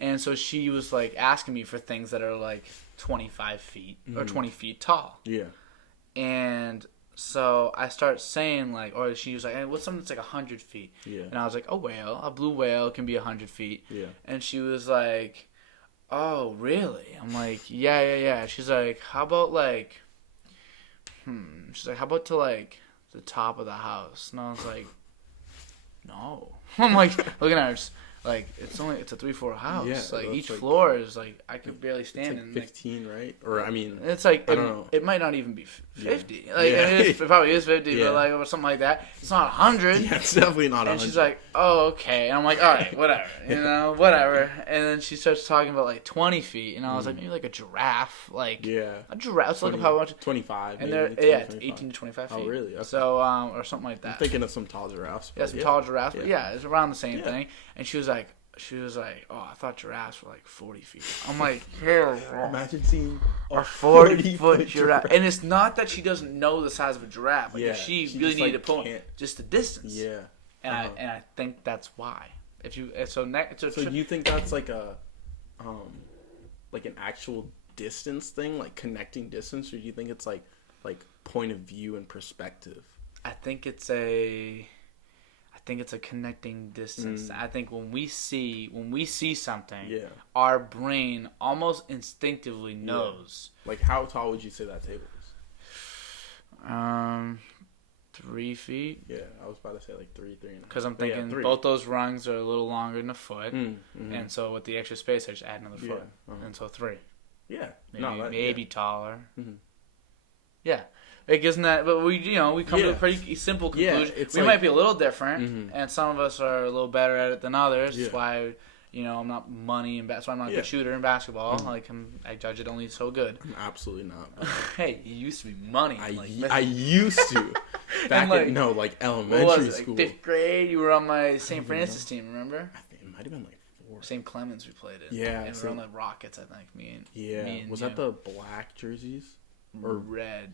And so she was like asking me for things that are like 25 feet or 20 feet tall. Yeah. And so I start saying or she was like, hey, what's something that's like 100 feet? Yeah. And I was like, a blue whale can be 100 feet. Yeah. And she was like, oh, really? I'm like, yeah. She's like, how about she's like, how about to the top of the house? And I was like, no. I'm like looking at her, just, it's a 3-4 house. Each floor is I could barely stand in. 15, right? Or I mean, it's I don't know. It might not even be 50. It probably is 50, but or something like that. It's not 100. Yeah, it's definitely not 100. And she's like, oh, okay. And I'm like, all right, whatever, whatever. And then she starts talking about 20 feet, and I was like, maybe a giraffe, a giraffe. Let's look up how much. 25. And it's 18 to 25 feet. Oh, really? Okay. So or something like that. I'm thinking of some tall giraffes. Yeah, some tall giraffes. But it's around the same thing. And she was like, oh, I thought giraffes were 40 feet. I'm like, imagine seeing a 40-foot giraffe. And it's not that she doesn't know the size of a giraffe. If she really needed to pull just the distance. Yeah. And I think that's why. If you so you think that's an actual distance thing, connecting distance, or do you think it's like point of view and perspective? I think it's a connecting distance. I think when we see something, our brain almost instinctively knows. How tall would you say that table is? 3 feet. Yeah, I was about to say 3.5. Because I'm thinking both those rungs are a little longer than a foot, and so with the extra space, I just add another foot, and so 3. Yeah, maybe taller. Mm-hmm. Yeah. Isn't that? But we come to a pretty simple conclusion. We might be a little different, and some of us are a little better at it than others. That's why, I'm not money and that's why I'm not a good shooter in basketball. I judge it only so good. I'm absolutely not. Hey, you used to be money. I used to. Back in elementary school. 5th grade, you were on my St. Francis team. Remember? I think it might have been 4th St. Clemens we played in. Yeah. And we're on the Rockets, I think. Me and was that the black jerseys? Or red.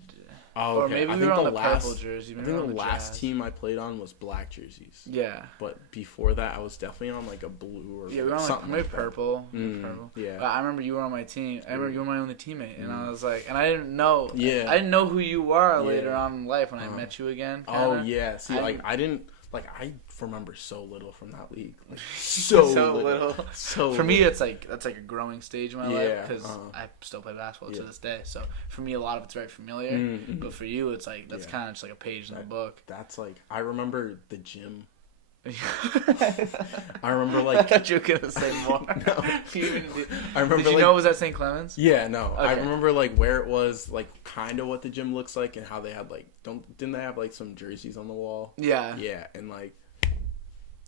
Oh, okay. Or maybe we were on the purple jersey. I think the last team I played on was black jerseys. Yeah. But before that, I was definitely on like a blue or we were on something like purple. Purple. Yeah. But I remember you were on my team. I remember you were my only teammate, and I was like, and I didn't know. Yeah. I didn't know who you were later on in life when I met you again. Kinda. Oh yeah. See, I remember so little from that league. Like, so little. So for me, it's like that's like a growing stage in my life because I still play basketball to this day. So for me, a lot of it's very familiar. But for you, it's like that's kind of just like a page in the book. That's like I remember the gym. I remember like I thought you were gonna say more. No. I remember. Did you know it was at St. Clemens? Yeah, no. Okay. I remember like where it was, like kind of what the gym looks like, and how they had like didn't they have like some jerseys on the wall? Yeah. Yeah, and like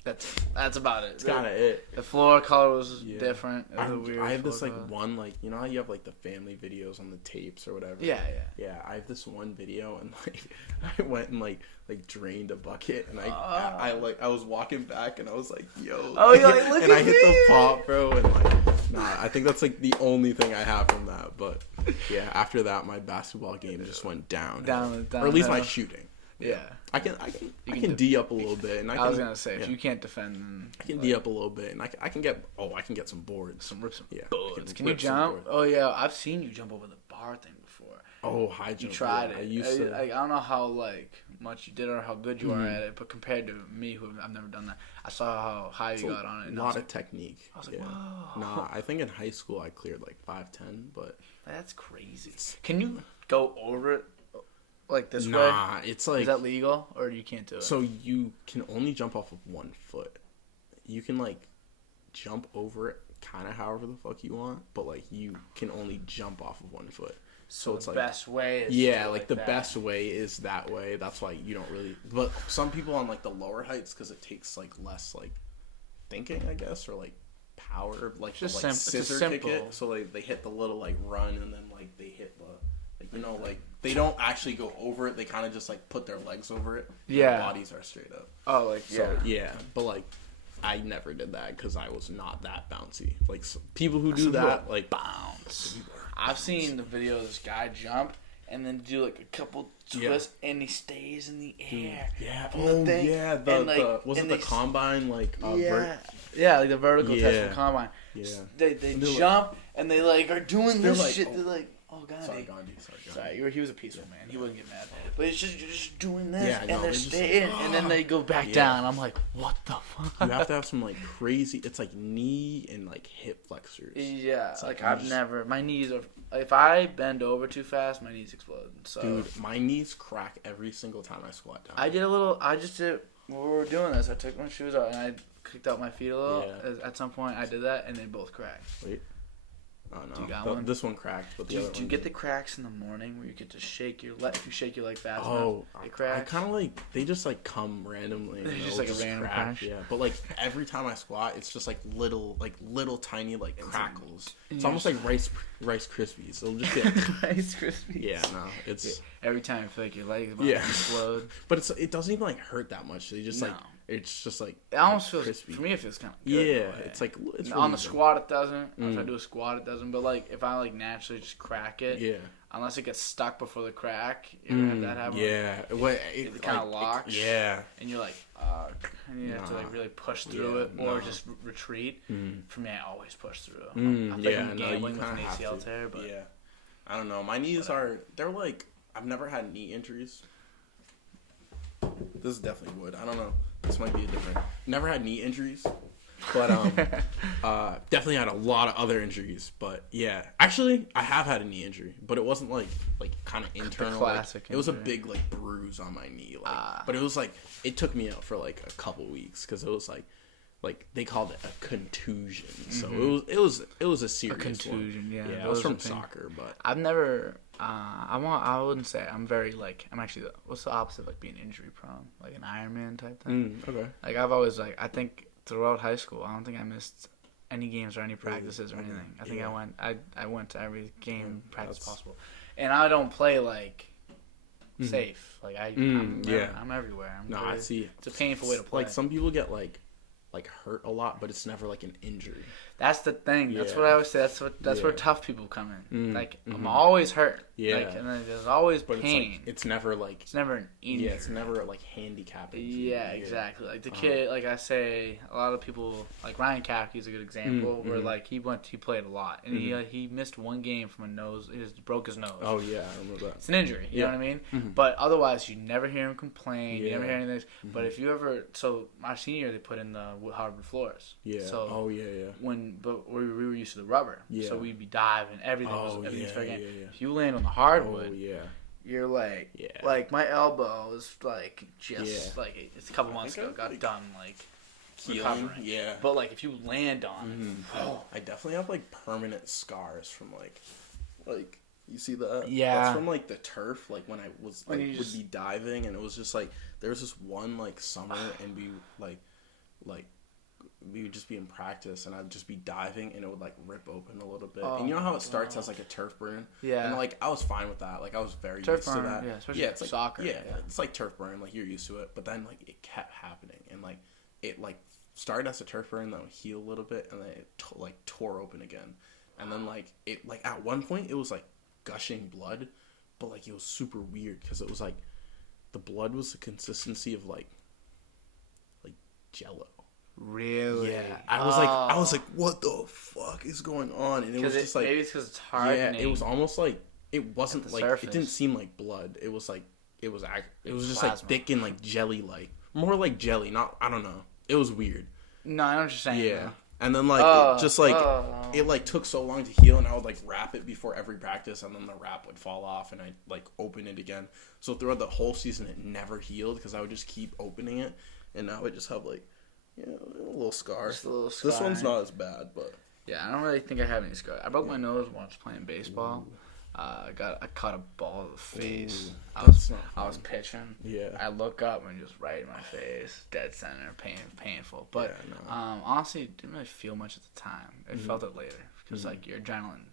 that's about it. That's kind of it. The floor color was different. It was I a weird have this like color. one like you know how you have like the family videos on the tapes or whatever. Yeah. I have this one video and like I went and like drained a bucket and I was walking back and I was like yo. Oh, you're like look and at I me. hit the pop, bro, and like nah. I think that's like the only thing I have from that. But yeah, after that my basketball game just went down, or at least my shooting. Yeah. I can D up a little bit, and I was gonna say if you can't defend, then I can D up a little bit, and I can get some boards, some rips, yeah. Boards. Can you jump? Oh yeah, I've seen you jump over the bar thing before. Oh, high jump. You tried it. I used to. I don't know how like much you did or how good you are at it, but compared to me, who I've never done that, I saw how high you got on it. A lot of technique. I was like, whoa. Nah, I think in high school I cleared like 5'10", but that's crazy. Can you go over it? Like this way? Nah, it's like... Is that legal? Or you can't do it? So you can only jump off of 1 foot. You can, like, jump over it kind of however the fuck you want, but, like, you can only jump off of 1 foot. So it's the like... best way is... Yeah, like, the best way is that way. That's why you don't really... But some people on, like, the lower heights, because it takes, like, less, like, thinking, I guess, or, like, power. Like, just like scissor kick it. So, like, they hit the little, like, run, and then, like, they hit the... Like, you know, like, they don't actually go over it. They kind of just, like, put their legs over it. Yeah. Their bodies are straight up. Oh, like, so, yeah. But, like, I never did that because I was not that bouncy. Like, so people who do that, like, bounce. I've seen the video of this guy jump and then do, like, a couple twists, and he stays in the air. Yeah. Oh, yeah. Was it the combine, like, yeah, like the vertical test for combine. Yeah. They jump, and they, like, are doing this shit. They're like... Oh, Gandhi. Sorry, Gandhi. Sorry, he was a peaceful man. He wouldn't get mad. But it's just you're just doing this, and they're staying, and then they go back down. I'm like, what the fuck? You have to have some like crazy. It's like knee and like hip flexors. Yeah, it's like I've never. My knees are. If I bend over too fast, my knees explode. So dude, my knees crack every single time I squat down. I just did. When we were doing this, I took my shoes off and I kicked out my feet a little. Yeah. At some point, I did that, and they both cracked. Wait. Oh no! You got one? This one cracked, but the other one. Do you get the cracks in the morning where you get to shake your leg? If you shake your leg fast enough, it cracks. I kind of like they just like come randomly. It's just like a random crash. Yeah, but like every time I squat, it's just like little tiny like crackles. It's almost like Rice Krispies. It'll just get Rice Krispies. Yeah, no, it's every time I feel like your leg is about to explode. But it doesn't even like hurt that much. They just like. It's just like it almost feels crispy. For me. It feels kind of good. Yeah, it's like it's on the squat it doesn't. If I do a squat it doesn't. But like if I like naturally just crack it, unless it gets stuck before the crack, you ever have that happen? Yeah, it kind of locks. Yeah, and you're like, and you have to like really push through it or just retreat. For me, I always push through. I feel like I'm gambling with an ACL tear, but I don't know. My knees they're like I've never had knee injuries. This is definitely wood. I don't know. This might be a different. Never had knee injuries, but definitely had a lot of other injuries. But yeah, actually, I have had a knee injury, but it wasn't like kind of internal. Classic. It was a big like bruise on my knee, but it was like it took me out for like a couple weeks because it was like they called it a contusion. So it was a serious contusion. One. Yeah, it was from soccer, but I've never. I wouldn't say I'm very I'm actually what's the opposite of like being injury prone, like an Iron Man type thing. Okay. Like I've always I think throughout high school I don't think I missed any games or any practices or anything. I think I went to every game practice possible, and I don't play safe. Like I'm everywhere. I see. It's a painful way to play. Like some people get like like hurt a lot, but it's never like an injury. That's the thing. That's what I always say. That's where tough people come in. I'm always hurt. Yeah. And then there's always pain. It's never like it's never an injury. Yeah, it's never like handicapping. Yeah, exactly. Like the kid, like I say, a lot of people like Ryan Kafke is a good example where like he played a lot and he missed one game from a nose. He just broke his nose. Oh yeah, I remember that. It's an injury. You know what I mean? But otherwise, you never hear him complain. You never hear anything. But if you ever, my senior year they put in the hardwood floors. Yeah. So we were used to the rubber. Yeah. So we'd be diving. Everything's fair game. Yeah. If you land on the hardwood, you're like, like my elbow is like like it's a couple months ago got done like healing. Yeah. But like if you land on it, I definitely have like permanent scars from like you see that? Yeah. That's from like the turf. Like when I was would be diving, and it was just like there was this one like summer, and we we would just be in practice, and I'd just be diving, and it would like rip open a little bit. And you know how it starts as like a turf burn? Yeah. And like I was fine with that. Like I was very turf used burn, to that. Yeah, especially it's like soccer. Yeah, it's like turf burn. Like you're used to it, but then like it kept happening, and like it like started as a turf burn, then would heal a little bit, and then it like tore open again, and then like it like at one point it was like gushing blood, but like it was super weird because it was like the blood was the consistency of like Jello. Really? Yeah. I was like, what the fuck is going on? And it was just like maybe it's because it's hard. Yeah, it was almost like it wasn't like surface. It didn't seem like blood. It was like it was just like thick and like jelly like more like jelly. Not I don't know. It was weird. No, I know what you're saying. Yeah. Though. And then like it just like it like took so long to heal, and I would like wrap it before every practice, and then the wrap would fall off, and I'd like open it again. So throughout the whole season, it never healed because I would just keep opening it, and now I just have like a little scar. Just a little scar. This one's not as bad, but yeah, I don't really think I have any scars. I broke my nose once playing baseball. I caught a ball to the face. Ooh, I was pitching. Yeah. I look up and just right in my face, dead center, painful. But honestly, it didn't really feel much at the time. I felt it later because like your adrenaline.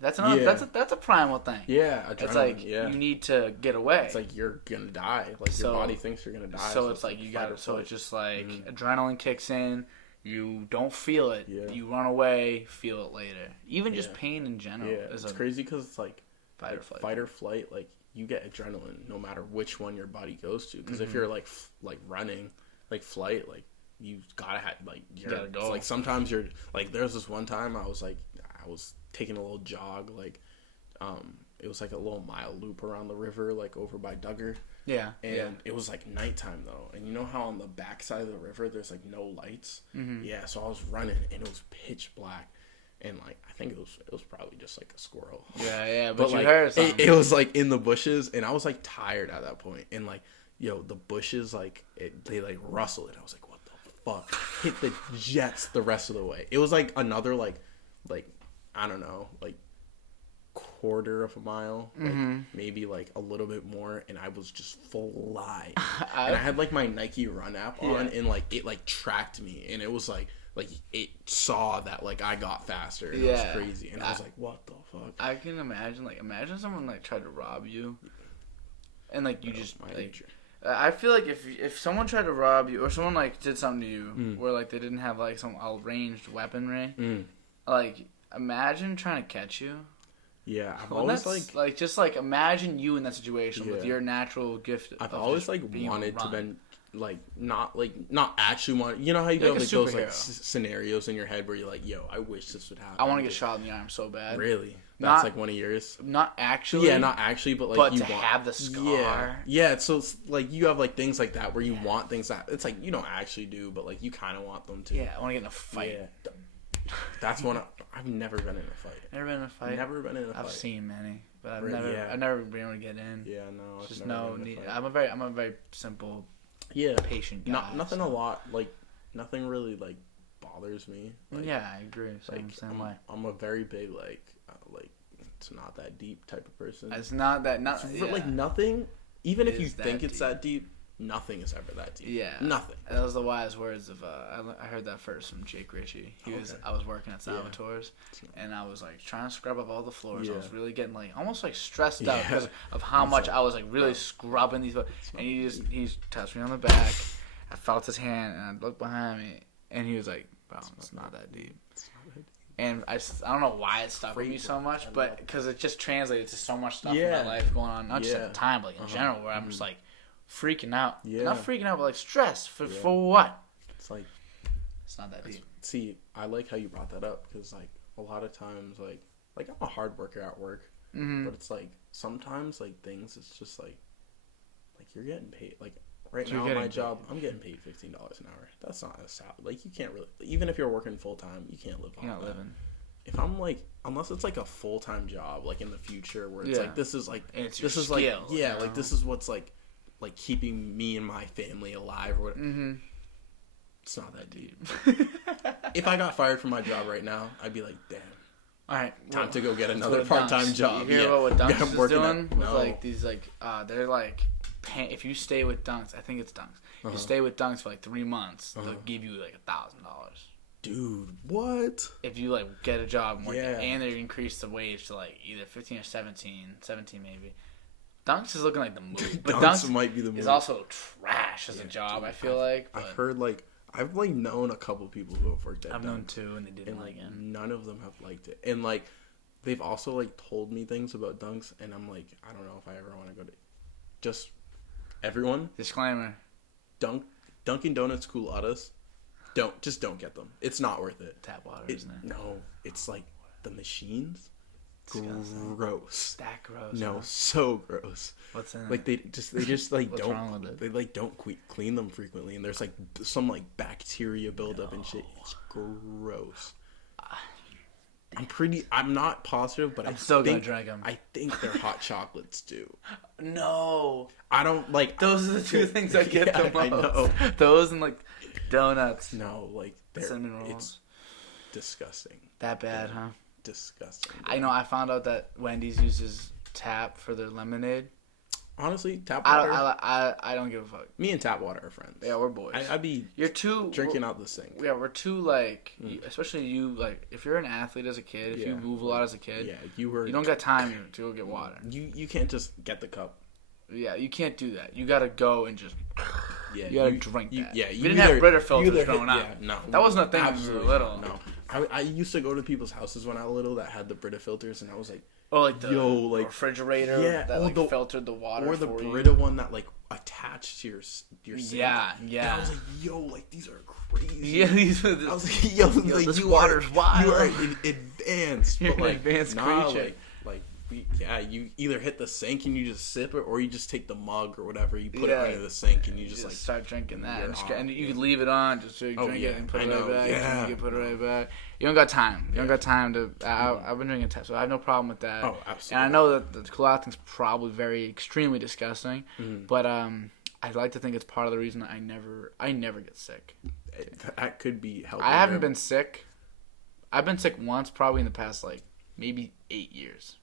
That's another. That's a primal thing. Yeah, adrenaline. It's like you need to get away. It's like you're gonna die. Like your body thinks you're gonna die. So it's like you got. So it's just like adrenaline kicks in. You don't feel it. Yeah. You run away. Feel it later. Even just pain in general. Yeah, it's crazy because it's like fight or flight. Like you get adrenaline no matter which one your body goes to. Because if you're like running, like flight, like you gotta have like you gotta go. Like sometimes you're like there's this one time I was taking a little jog like it was like a little mile loop around the river like over by Duggar. Yeah. And it was like nighttime though. And you know how on the back side of the river there's like no lights? Mm-hmm. Yeah, so I was running and it was pitch black. And like I think it was probably just like a squirrel. Yeah, but you like, heard something. It was like in the bushes, and I was like tired at that point. And like, the bushes like they like rustled, and I was like, what the fuck? Hit the jets the rest of the way. It was like another like I don't know, like quarter of a mile, like maybe like a little bit more, and I was just fly. And I had like my Nike Run app on, and like it like tracked me, and it was like it saw that like I got faster, and it was crazy, and I was like, what the fuck? I can imagine someone like tried to rob you, and like you just like. I feel like if someone tried to rob you, or someone like did something to you where like they didn't have like some ranged weaponry, like imagine trying to catch you. Yeah, I've always like just like imagine you in that situation with your natural gift. I've always like wanted to been like not actually want. You know how you go like those like scenarios in your head where you're like, yo, I wish this would happen. I want to get shot in the arm so bad. Really? That's like one of yours. Not actually. Yeah, not actually, but like you to have the scar. Yeah. So it's like you have like things like that where you want things that it's like you don't actually do, but like you kind of want them to. Yeah, I want to get in a fight. Yeah. That's one. I've never been in a fight. Never been in a fight. Never been in a fight. I've seen many, but I've never been able to get in. Yeah, no. Just no need. I'm a very simple. Yeah. Patient guy. Nothing a lot. Like nothing really like bothers me. Like, yeah, I agree. Same way. I'm a very big like it's not that deep type of person. It's not that like nothing. Even if you think it's that deep, nothing is ever that deep. Yeah, nothing. That was the wise words of I heard that first from Jake Ritchie. I was working at Salvatore's, and I was like trying to scrub up all the floors. Yeah. I was really getting like almost like stressed out because of how much I was like really scrubbing these. And he touched me on the back. I felt his hand, and I looked behind me, And he was like, bro, it's not that deep. And I don't know why it stuck with me so much, but because it just translated to so much stuff in my life going on, not just at the time, but like in general, where I'm just like freaking out. Yeah. Not freaking out, but like stressed for what? It's like it's not that deep. See, I like how you brought that up because like a lot of times like I'm a hard worker at work, but it's like sometimes like things it's just like you're getting paid like. Right now, my job, I'm getting paid $15 an hour. That's not a salary. Like, you can't really, even if you're working full time, you can't live on that. Living. If I'm like, unless it's like a full time job, like in the future, where it's like this is like this is like like this is what's like keeping me and my family alive or whatever. Mm-hmm. It's not that deep. If I got fired from my job right now, I'd be like, damn. All right, time to go get another part-time job. You hear about what Dunks is doing? With like these like they're like. If you stay with Dunks, I think it's Dunks. If you stay with Dunks for like 3 months, they'll give you like $1,000. Dude, what? If you like get a job, and they increase the wage to like either 15 or 17 maybe. Dunks is looking like the move, but Dunks might be the move. Is also trash as a job. Dude, I feel like. I've heard like I've like known a couple people who have worked at. I've known 2, and they didn't like it. None of them have liked it, and like they've also like told me things about Dunks, and I'm like, I don't know if I ever want to go to. Just. Everyone, disclaimer: Dunkin' Donuts culottes, don't get them. It's not worth it. Tap water, isn't it? No, it's like the machines. Disgusting. Gross. That gross. No, huh? So gross. What's in it? Like they just like What's wrong with it? They like don't clean them frequently, and there's like some like bacteria buildup and shit. It's gross. I'm not positive, but I'm still gonna drink them. I think they're hot chocolates too. No, I don't like. Those are the 2 things I get the most. I know. Those and like donuts. No, like cinnamon rolls. It's disgusting. That bad, huh? Disgusting. Bro. I know. I found out that Wendy's uses Tap for their lemonade. Honestly, tap water. I don't give a fuck. Me and tap water are friends. Yeah, we're boys. I'd be. You're too drinking out the sink. Yeah, we're too like, especially you. Like, if you're an athlete as a kid, if you move a lot as a kid, you don't got time to go get water. You can't just get the cup. Yeah, you can't do that. You gotta go and just. Yeah, you gotta drink that. Yeah, we didn't have Brita filters growing up. Yeah, no, that wasn't a thing when we were little. No, I used to go to people's houses when I was little that had the Brita filters, and I was like. Oh, like the refrigerator that like filtered the water, or the for Brita one that like attached to your sink. Yeah. And I was like, yo, like these are crazy. Yeah, these are. I was like, yo like, this water's wild. You are advanced, You're but like an advanced creature. You either hit the sink and you just sip it, or you just take the mug or whatever, you put it under the sink and you just like start drinking that, and you could leave it on just so you drink it and put it right back. Yeah. You can put it right back. You don't got time. You don't got time to. I've been drinking tap, so I have no problem with that. Oh, absolutely. And I know that the culotte thing's probably extremely disgusting, but I like to think it's part of the reason I never get sick. That could be helping. I haven't been sick. I've been sick once, probably in the past like maybe 8 years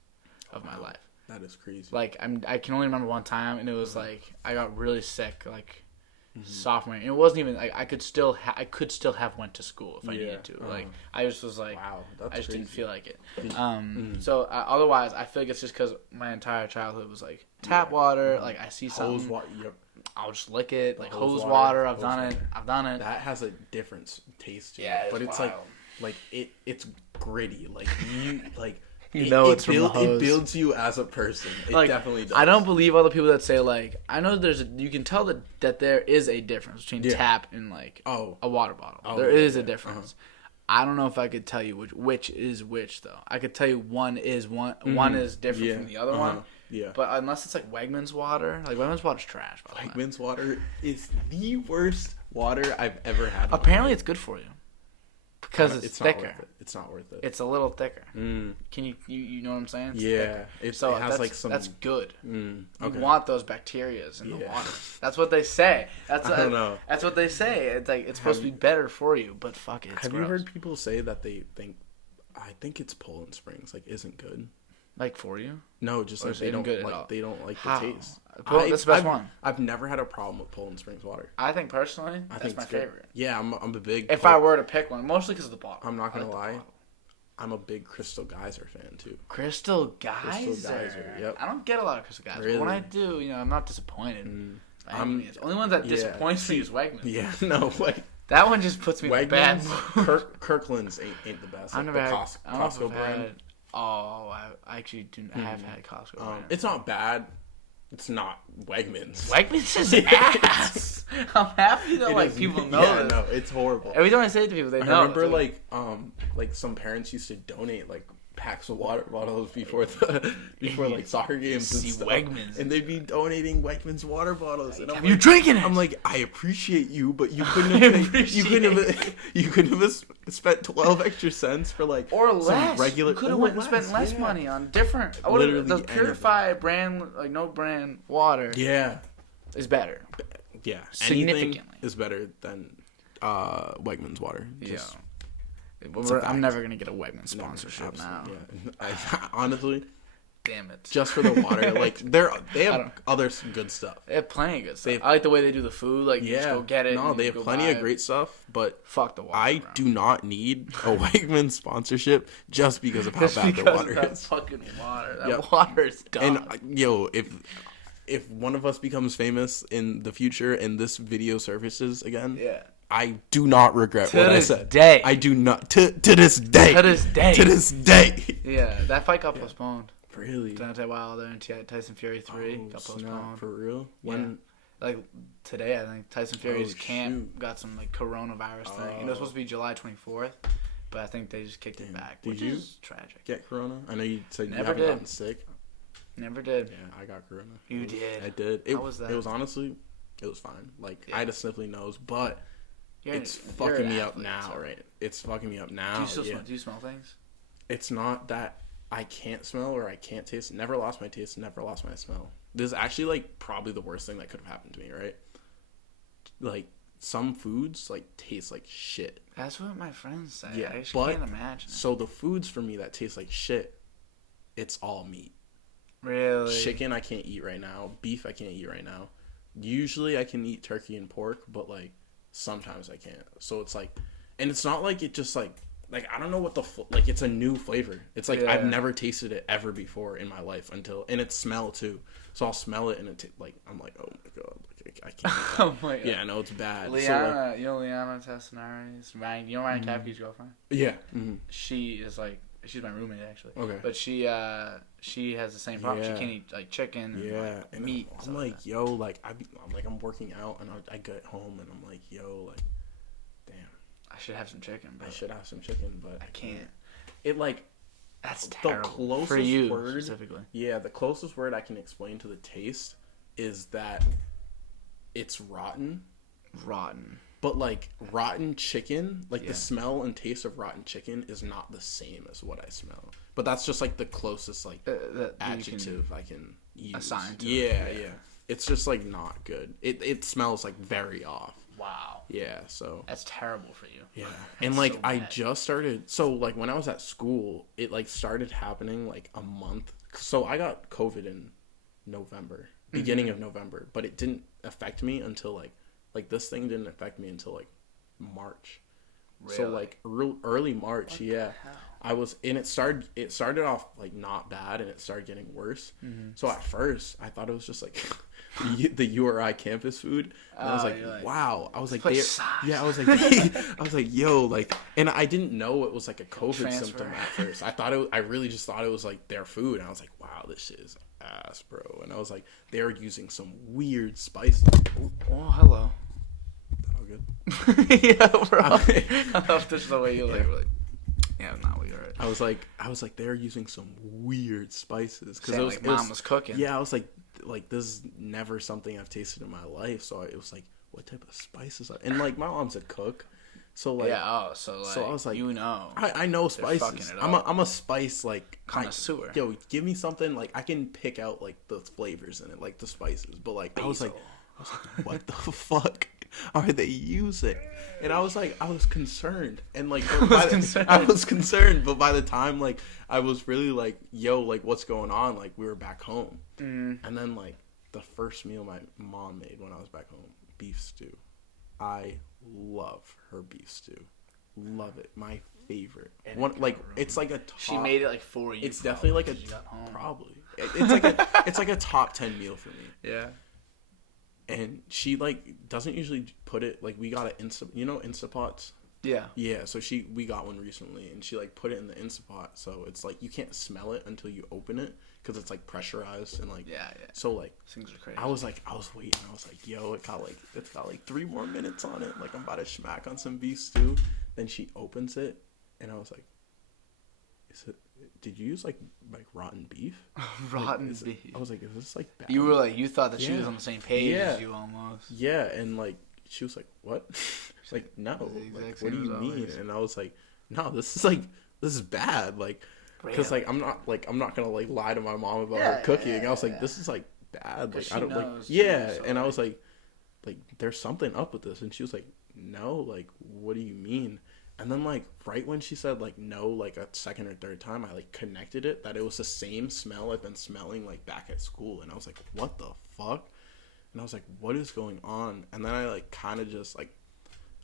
of my life. That is crazy. Like I can only remember one time, and it was like I got really sick, like sophomore. And it wasn't even like I could still have went to school if I needed to. Like I just was like, wow, that's I just crazy. didn't feel like it. So otherwise, I feel like it's just because my entire childhood was like tap water. Like I see something, hose water. Yep. I'll just lick it. Like hose water. I've done it. That has a different taste to it. Yeah, but it's wild. like it's gritty. Like you like. It's from the hose. It builds you as a person. It definitely does. I don't believe all the people that say like I know you can tell that there is a difference between tap and like a water bottle. There is a difference. I don't know if I could tell you which is which though. I could tell you one is different from the other one. Yeah. But unless it's like Wegman's water, like Wegman's water's trash. Wegman's water is the worst water I've ever had. Apparently, it's good for you. Because it's thicker. It's not worth it. It's a little thicker. Can you know what I'm saying? It has like some. That's good. Okay. You want those bacterias in the water. That's what they say. I don't know. That's what they say. It's like it's supposed to be better for you, but fuck it. It's have gross. you heard people say that they think? I think it's Poland Springs like isn't good. Like for you? No, just like they don't like the taste. That's the best one. I've never had a problem with Poland Springs water. I think personally, that's my favorite. Yeah, I'm a big. If I were to pick one, mostly because of the bottle. I'm not gonna lie, I'm a big Crystal Geyser fan too. Crystal Geyser. Yep. I don't get a lot of Crystal Geyser. Really? But when I do, I'm not disappointed. The only one that disappoints me is Wegman. Yeah, no, like That one just puts me in a bad mood. Kirkland's ain't the best. I've Like never the had Costco brand. I actually have had Costco brand. It's not bad. It's not Wegmans. Wegmans is ass. I'm happy that like people know this. No, it's horrible. Every time I say it to people, they know. I remember like some parents used to donate like packs of water bottles before like soccer games and stuff. Wegmans. And they'd be donating Wegmans water bottles. And you're drinking it. I'm like, I appreciate you, but you couldn't have spent 12 extra cents for like or less. Some regular. You could have went and spent less money on different. Literally the purified brand, like no brand water. Yeah, is better. Yeah, significantly is better than Wegmans water. Just, I'm never gonna get a Wegman sponsorship now. Yeah, honestly, damn it. Just for the water, like they have other good stuff. They have plenty of good stuff. I like the way they do the food. Like, you just go get it. No, they have plenty of great stuff. But fuck the water. I do not need a Wegman sponsorship just because of how bad the water is. That fucking water. That water is dumb. And if one of us becomes famous in the future and this video surfaces again, I do not regret what I said. Day. I do not. To this day. To this day. To this day. Yeah, that fight got postponed. Really? Deontay Wilder and Tyson Fury 3 got postponed. For real? When? Yeah. Like today, I think Tyson Fury's camp got some like coronavirus thing. It was supposed to be July 24th, but I think they just kicked it back, which is tragic. Get corona? I know you said Never you haven't did. Gotten sick. Never did. Yeah, I got corona. You did. I did. How was that? It was honestly, it was fine. Like I had a sniffly nose, but it's fucking me up now, right? It's fucking me up now. Do you smell things? It's not that I can't smell or I can't taste. Never lost my taste. Never lost my smell. This is actually like probably the worst thing that could have happened to me, right? Like some foods like taste like shit. That's what my friends say. Yeah, I just can't imagine. So the foods for me that taste like shit, it's all meat. Really? Chicken I can't eat right now. Beef I can't eat right now. Usually I can eat turkey and pork, but like sometimes I can't. So it's like, and it's not like it just like I don't know what like it's a new flavor. It's like I've never tasted it ever before in my life and it's smell too. So I'll smell it and I'm like, oh my god, like, I can't. Oh my god. Yeah, I know it's bad. Liana, you know Liana Tassinari? You know Ryan Capke's girlfriend? Yeah. Mm-hmm. She is like. She's my roommate actually. Okay. But she has the same problem. She can't eat like chicken and like, meat. I'm like, yo, like I'm working out and I get home and I'm like, yo, like, damn. I should have some chicken. I should have some chicken, but I can't. It like that's terrible. The closest for you word, specifically. Yeah, the closest word I can explain to the taste is that it's rotten. Rotten. But, like, rotten chicken, like, the smell and taste of rotten chicken is not the same as what I smell. But that's just, like, the closest, like, adjective I can use. Assign to it. Yeah. It's just, like, not good. It smells, like, very off. Wow. Yeah, so. That's terrible for you. Yeah. And, like, so I just started. So, like, when I was at school, it, like, started happening, like, a month. So, I got COVID in November, beginning of November. But it didn't affect me until, like this thing didn't affect me until like March. Really? So like early March, I was, and it started off like not bad and it started getting worse. Mm-hmm. So at first I thought it was just like the URI campus food. And I was like, wow. I was like, I was like, yo, like, and I didn't know it was like a COVID symptom at first. I really just thought it was like their food. And I was like, wow, this shit is ass, bro. And I was like, they were using some weird spices. Oh, hello. Good. Yeah, bro. I love this the way you like. Yeah, no, you're right. I was like, they're using some weird spices because mom was cooking. Yeah, I was like this is never something I've tasted in my life. So it was like, what type of spices? And like my mom's a cook, so like so I was like, you know, I know spices. I'm a spice like connoisseur. Yo, give me something like I can pick out like the flavors in it, like the spices. But like I was like, what the fuck are they using? And I was concerned, and like I was concerned, but by the time like I was really like, yo, like what's going on? Like we were back home, and then like the first meal my mom made when I was back home, beef stew. I love her beef stew, love it, my favorite. One like it's like a top, she made it like for you. It's definitely like probably it's like a top 10 meal for me. Yeah. And she like doesn't usually put it like we got an Instapots. Yeah, so we got one recently, and she like put it in the Instapot, so it's like you can't smell it until you open it because it's like pressurized and like So like things are crazy. I was waiting. I was like, yo, it's got like 3 more minutes on it. Like I'm about to smack on some beef stew. Then she opens it, and I was like, did you use like rotten beef? Rotten beef. I was like, is this like bad? You were like, you thought that she was on the same page as you almost. Yeah, and like she was like, what? She's like, no. Like, what do you mean? And I was like, no, this is bad. Like, because like I'm not gonna like lie to my mom about her cooking. I was like, this is like bad. Like I don't like. Yeah, and I was like there's something up with this, and she was like, no. Like, what do you mean? And then like right when she said like no, like a second or third time, I like connected it that it was the same smell I've been smelling like back at school, and I was like, what the fuck? And I was like, what is going on? And then I like kind of just like,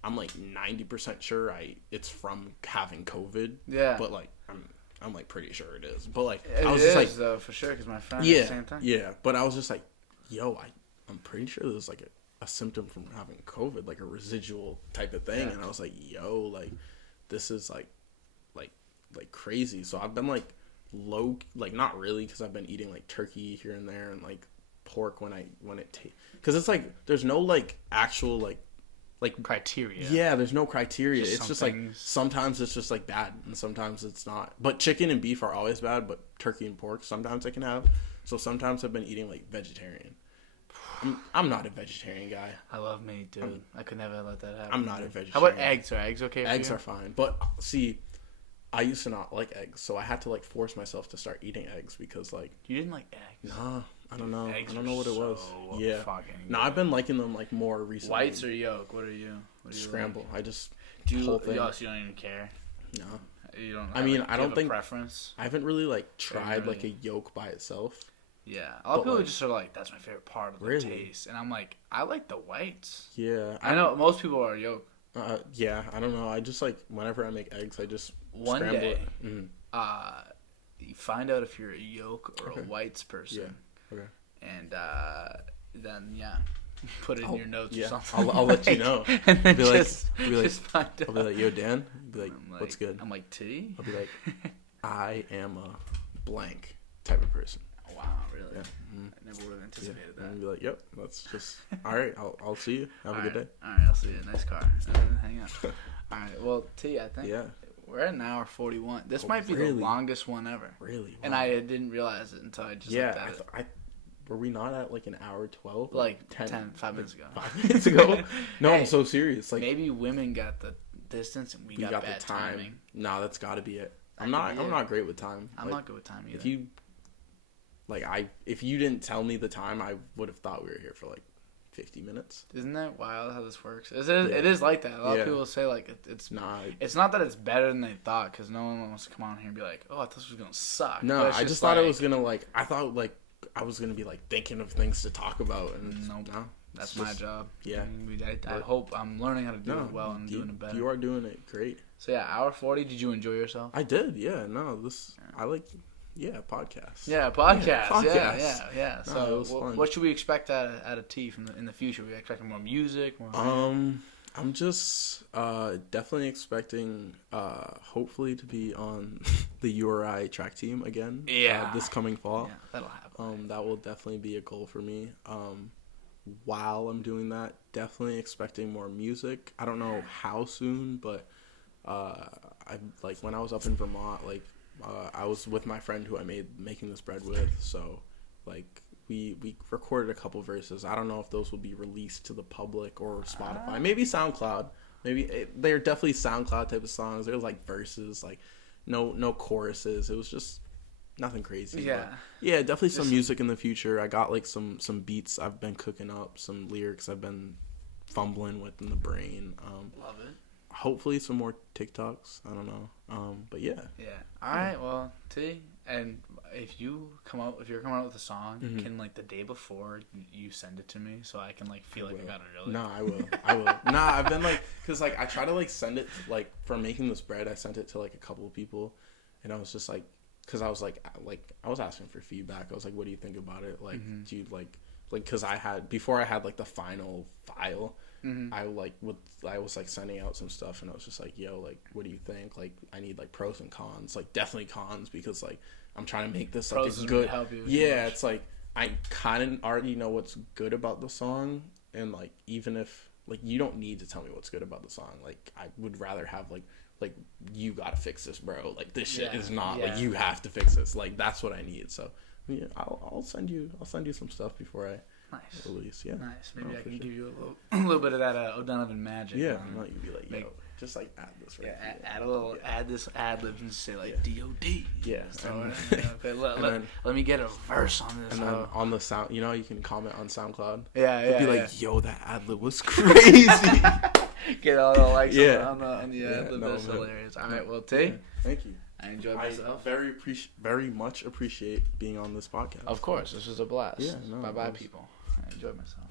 I'm like 90% sure it's from having COVID. Yeah. But like I'm like pretty sure it is. But like I was just like though for sure because my friend had the same thing. Yeah. But I was just like, yo, I'm pretty sure this is like a symptom from having COVID, like a residual type of thing. And I was like, yo, like this is like crazy. So I've been like low, like not really, because I've been eating like turkey here and there and like pork when it because it's like there's no like actual like criteria. Yeah, there's no criteria. It's just like sometimes it's just like bad and sometimes it's not. But chicken and beef are always bad, but turkey and pork sometimes I can have. So sometimes I've been eating like vegetarian. I'm not a vegetarian guy. I love meat, dude. I could never let that happen. I'm not a vegetarian. How about eggs? Are eggs okay for you? Eggs are fine. But see, I used to not like eggs, so I had to like force myself to start eating eggs because like you didn't like eggs. Nah, I don't know. I don't know what it was. Yeah. No, I've been liking them like more recently. Whites or yolk? What are you? Scramble. Like? I just do you? Yes, you don't even care. No. You don't. I mean, I don't think preference. I haven't really like tried like a yolk by itself. Yeah, a lot of people just are like, that's my favorite part of the taste, and I'm like, I like the whites. Yeah, I know most people are yolk. Yeah, I don't know. I just like whenever I make eggs, I just scramble it. You find out if you're a yolk or a whites person. Yeah. Okay. And then put it in your notes or something. I'll let you know. And then be like, find out. I'll be like, yo, Dan. Be like, what's good? I'm like, T. I'll be like, I am a blank type of person. Wow, really? Yeah. Mm-hmm. I never would have anticipated that. And be like, yep, that's just all right. I'll see you. Have a good day. All right, I'll see you. Nice car. Hang out. All right. Well, T, I think we're at an hour 41. This might be the longest one ever. Really? Wow. And I didn't realize it until I just looked at it. Were we not at like an hour 12? Like 5 minutes ago. 5 minutes ago? No, I'm so serious. Like maybe women got the distance and we got bad the time. Timing. No, that's got to be it. I'm not great with time. I'm not good with time either. If you didn't tell me the time, I would have thought we were here for like 50 minutes. Isn't that wild how this works? It is like that. A lot of people say like it's not that it's better than they thought because no one wants to come on here and be like, oh, I thought this was gonna suck. No, I just thought it was gonna I thought I was gonna be like thinking of things to talk about and no, that's my job. Yeah, I hope I'm learning how to do it well and doing it better. You are doing it great. So hour 40. Did you enjoy yourself? I did. Yeah. No, I like. Yeah, podcast. Yeah, podcast. Yeah. So, what should we expect out of T in the future? We expecting more music. I'm just definitely expecting, hopefully, to be on the URI track team again. Yeah. This coming fall. Yeah, that'll happen. That will definitely be a goal for me. While I'm doing that, definitely expecting more music. I don't know how soon, but I like when I was up in Vermont, I was with my friend who I making this bread with, so we recorded a couple verses. I don't know if those will be released to the public or Spotify. Maybe SoundCloud. They're definitely SoundCloud type of songs. There was verses, no choruses. It was just nothing crazy. Yeah. But yeah, definitely some music in the future. I got some beats I've been cooking up, some lyrics I've been fumbling with in the brain. Love it. Hopefully some more TikToks. I don't know. But yeah. Yeah. All right. Well, T, and if you're coming out with a song, can the day before you send it to me so I can feel like I got it early? No, I will. Nah, I've been because I try to send it for making this bread. I sent it to a couple of people, and I was just because I was I was asking for feedback. I was like, what do you think about it? Do you like, because before I had like the final file, I was like sending out some stuff, and I was just like, yo, like, what do you think? Like, I need like pros and cons, like definitely cons, because like I'm trying to make this like a good. Yeah, it's like I kind of already know what's good about the song, and like even if like you don't need to tell me what's good about the song, like I would rather have like you gotta fix this, bro. Like this shit is not like you have to fix this. Like that's what I need. So yeah, I'll send you some stuff before I release. Yeah, nice. Maybe I can give you a little bit of that O'Donovan magic. Yeah, you'd be like, yo, just like add this right here. Add a little, add this ad lib and say like DOD. Yeah. So, okay, let me get a verse on this. And then on the sound, you can comment on SoundCloud. Yeah. Be like, yo, that ad lib was crazy. Get all the likes on the ad lib. That's hilarious. All right, well, Tay. Thank you. I enjoyed myself. I very much appreciate being on this podcast. Of course, this was a blast. Yeah, bye, people. I enjoyed myself.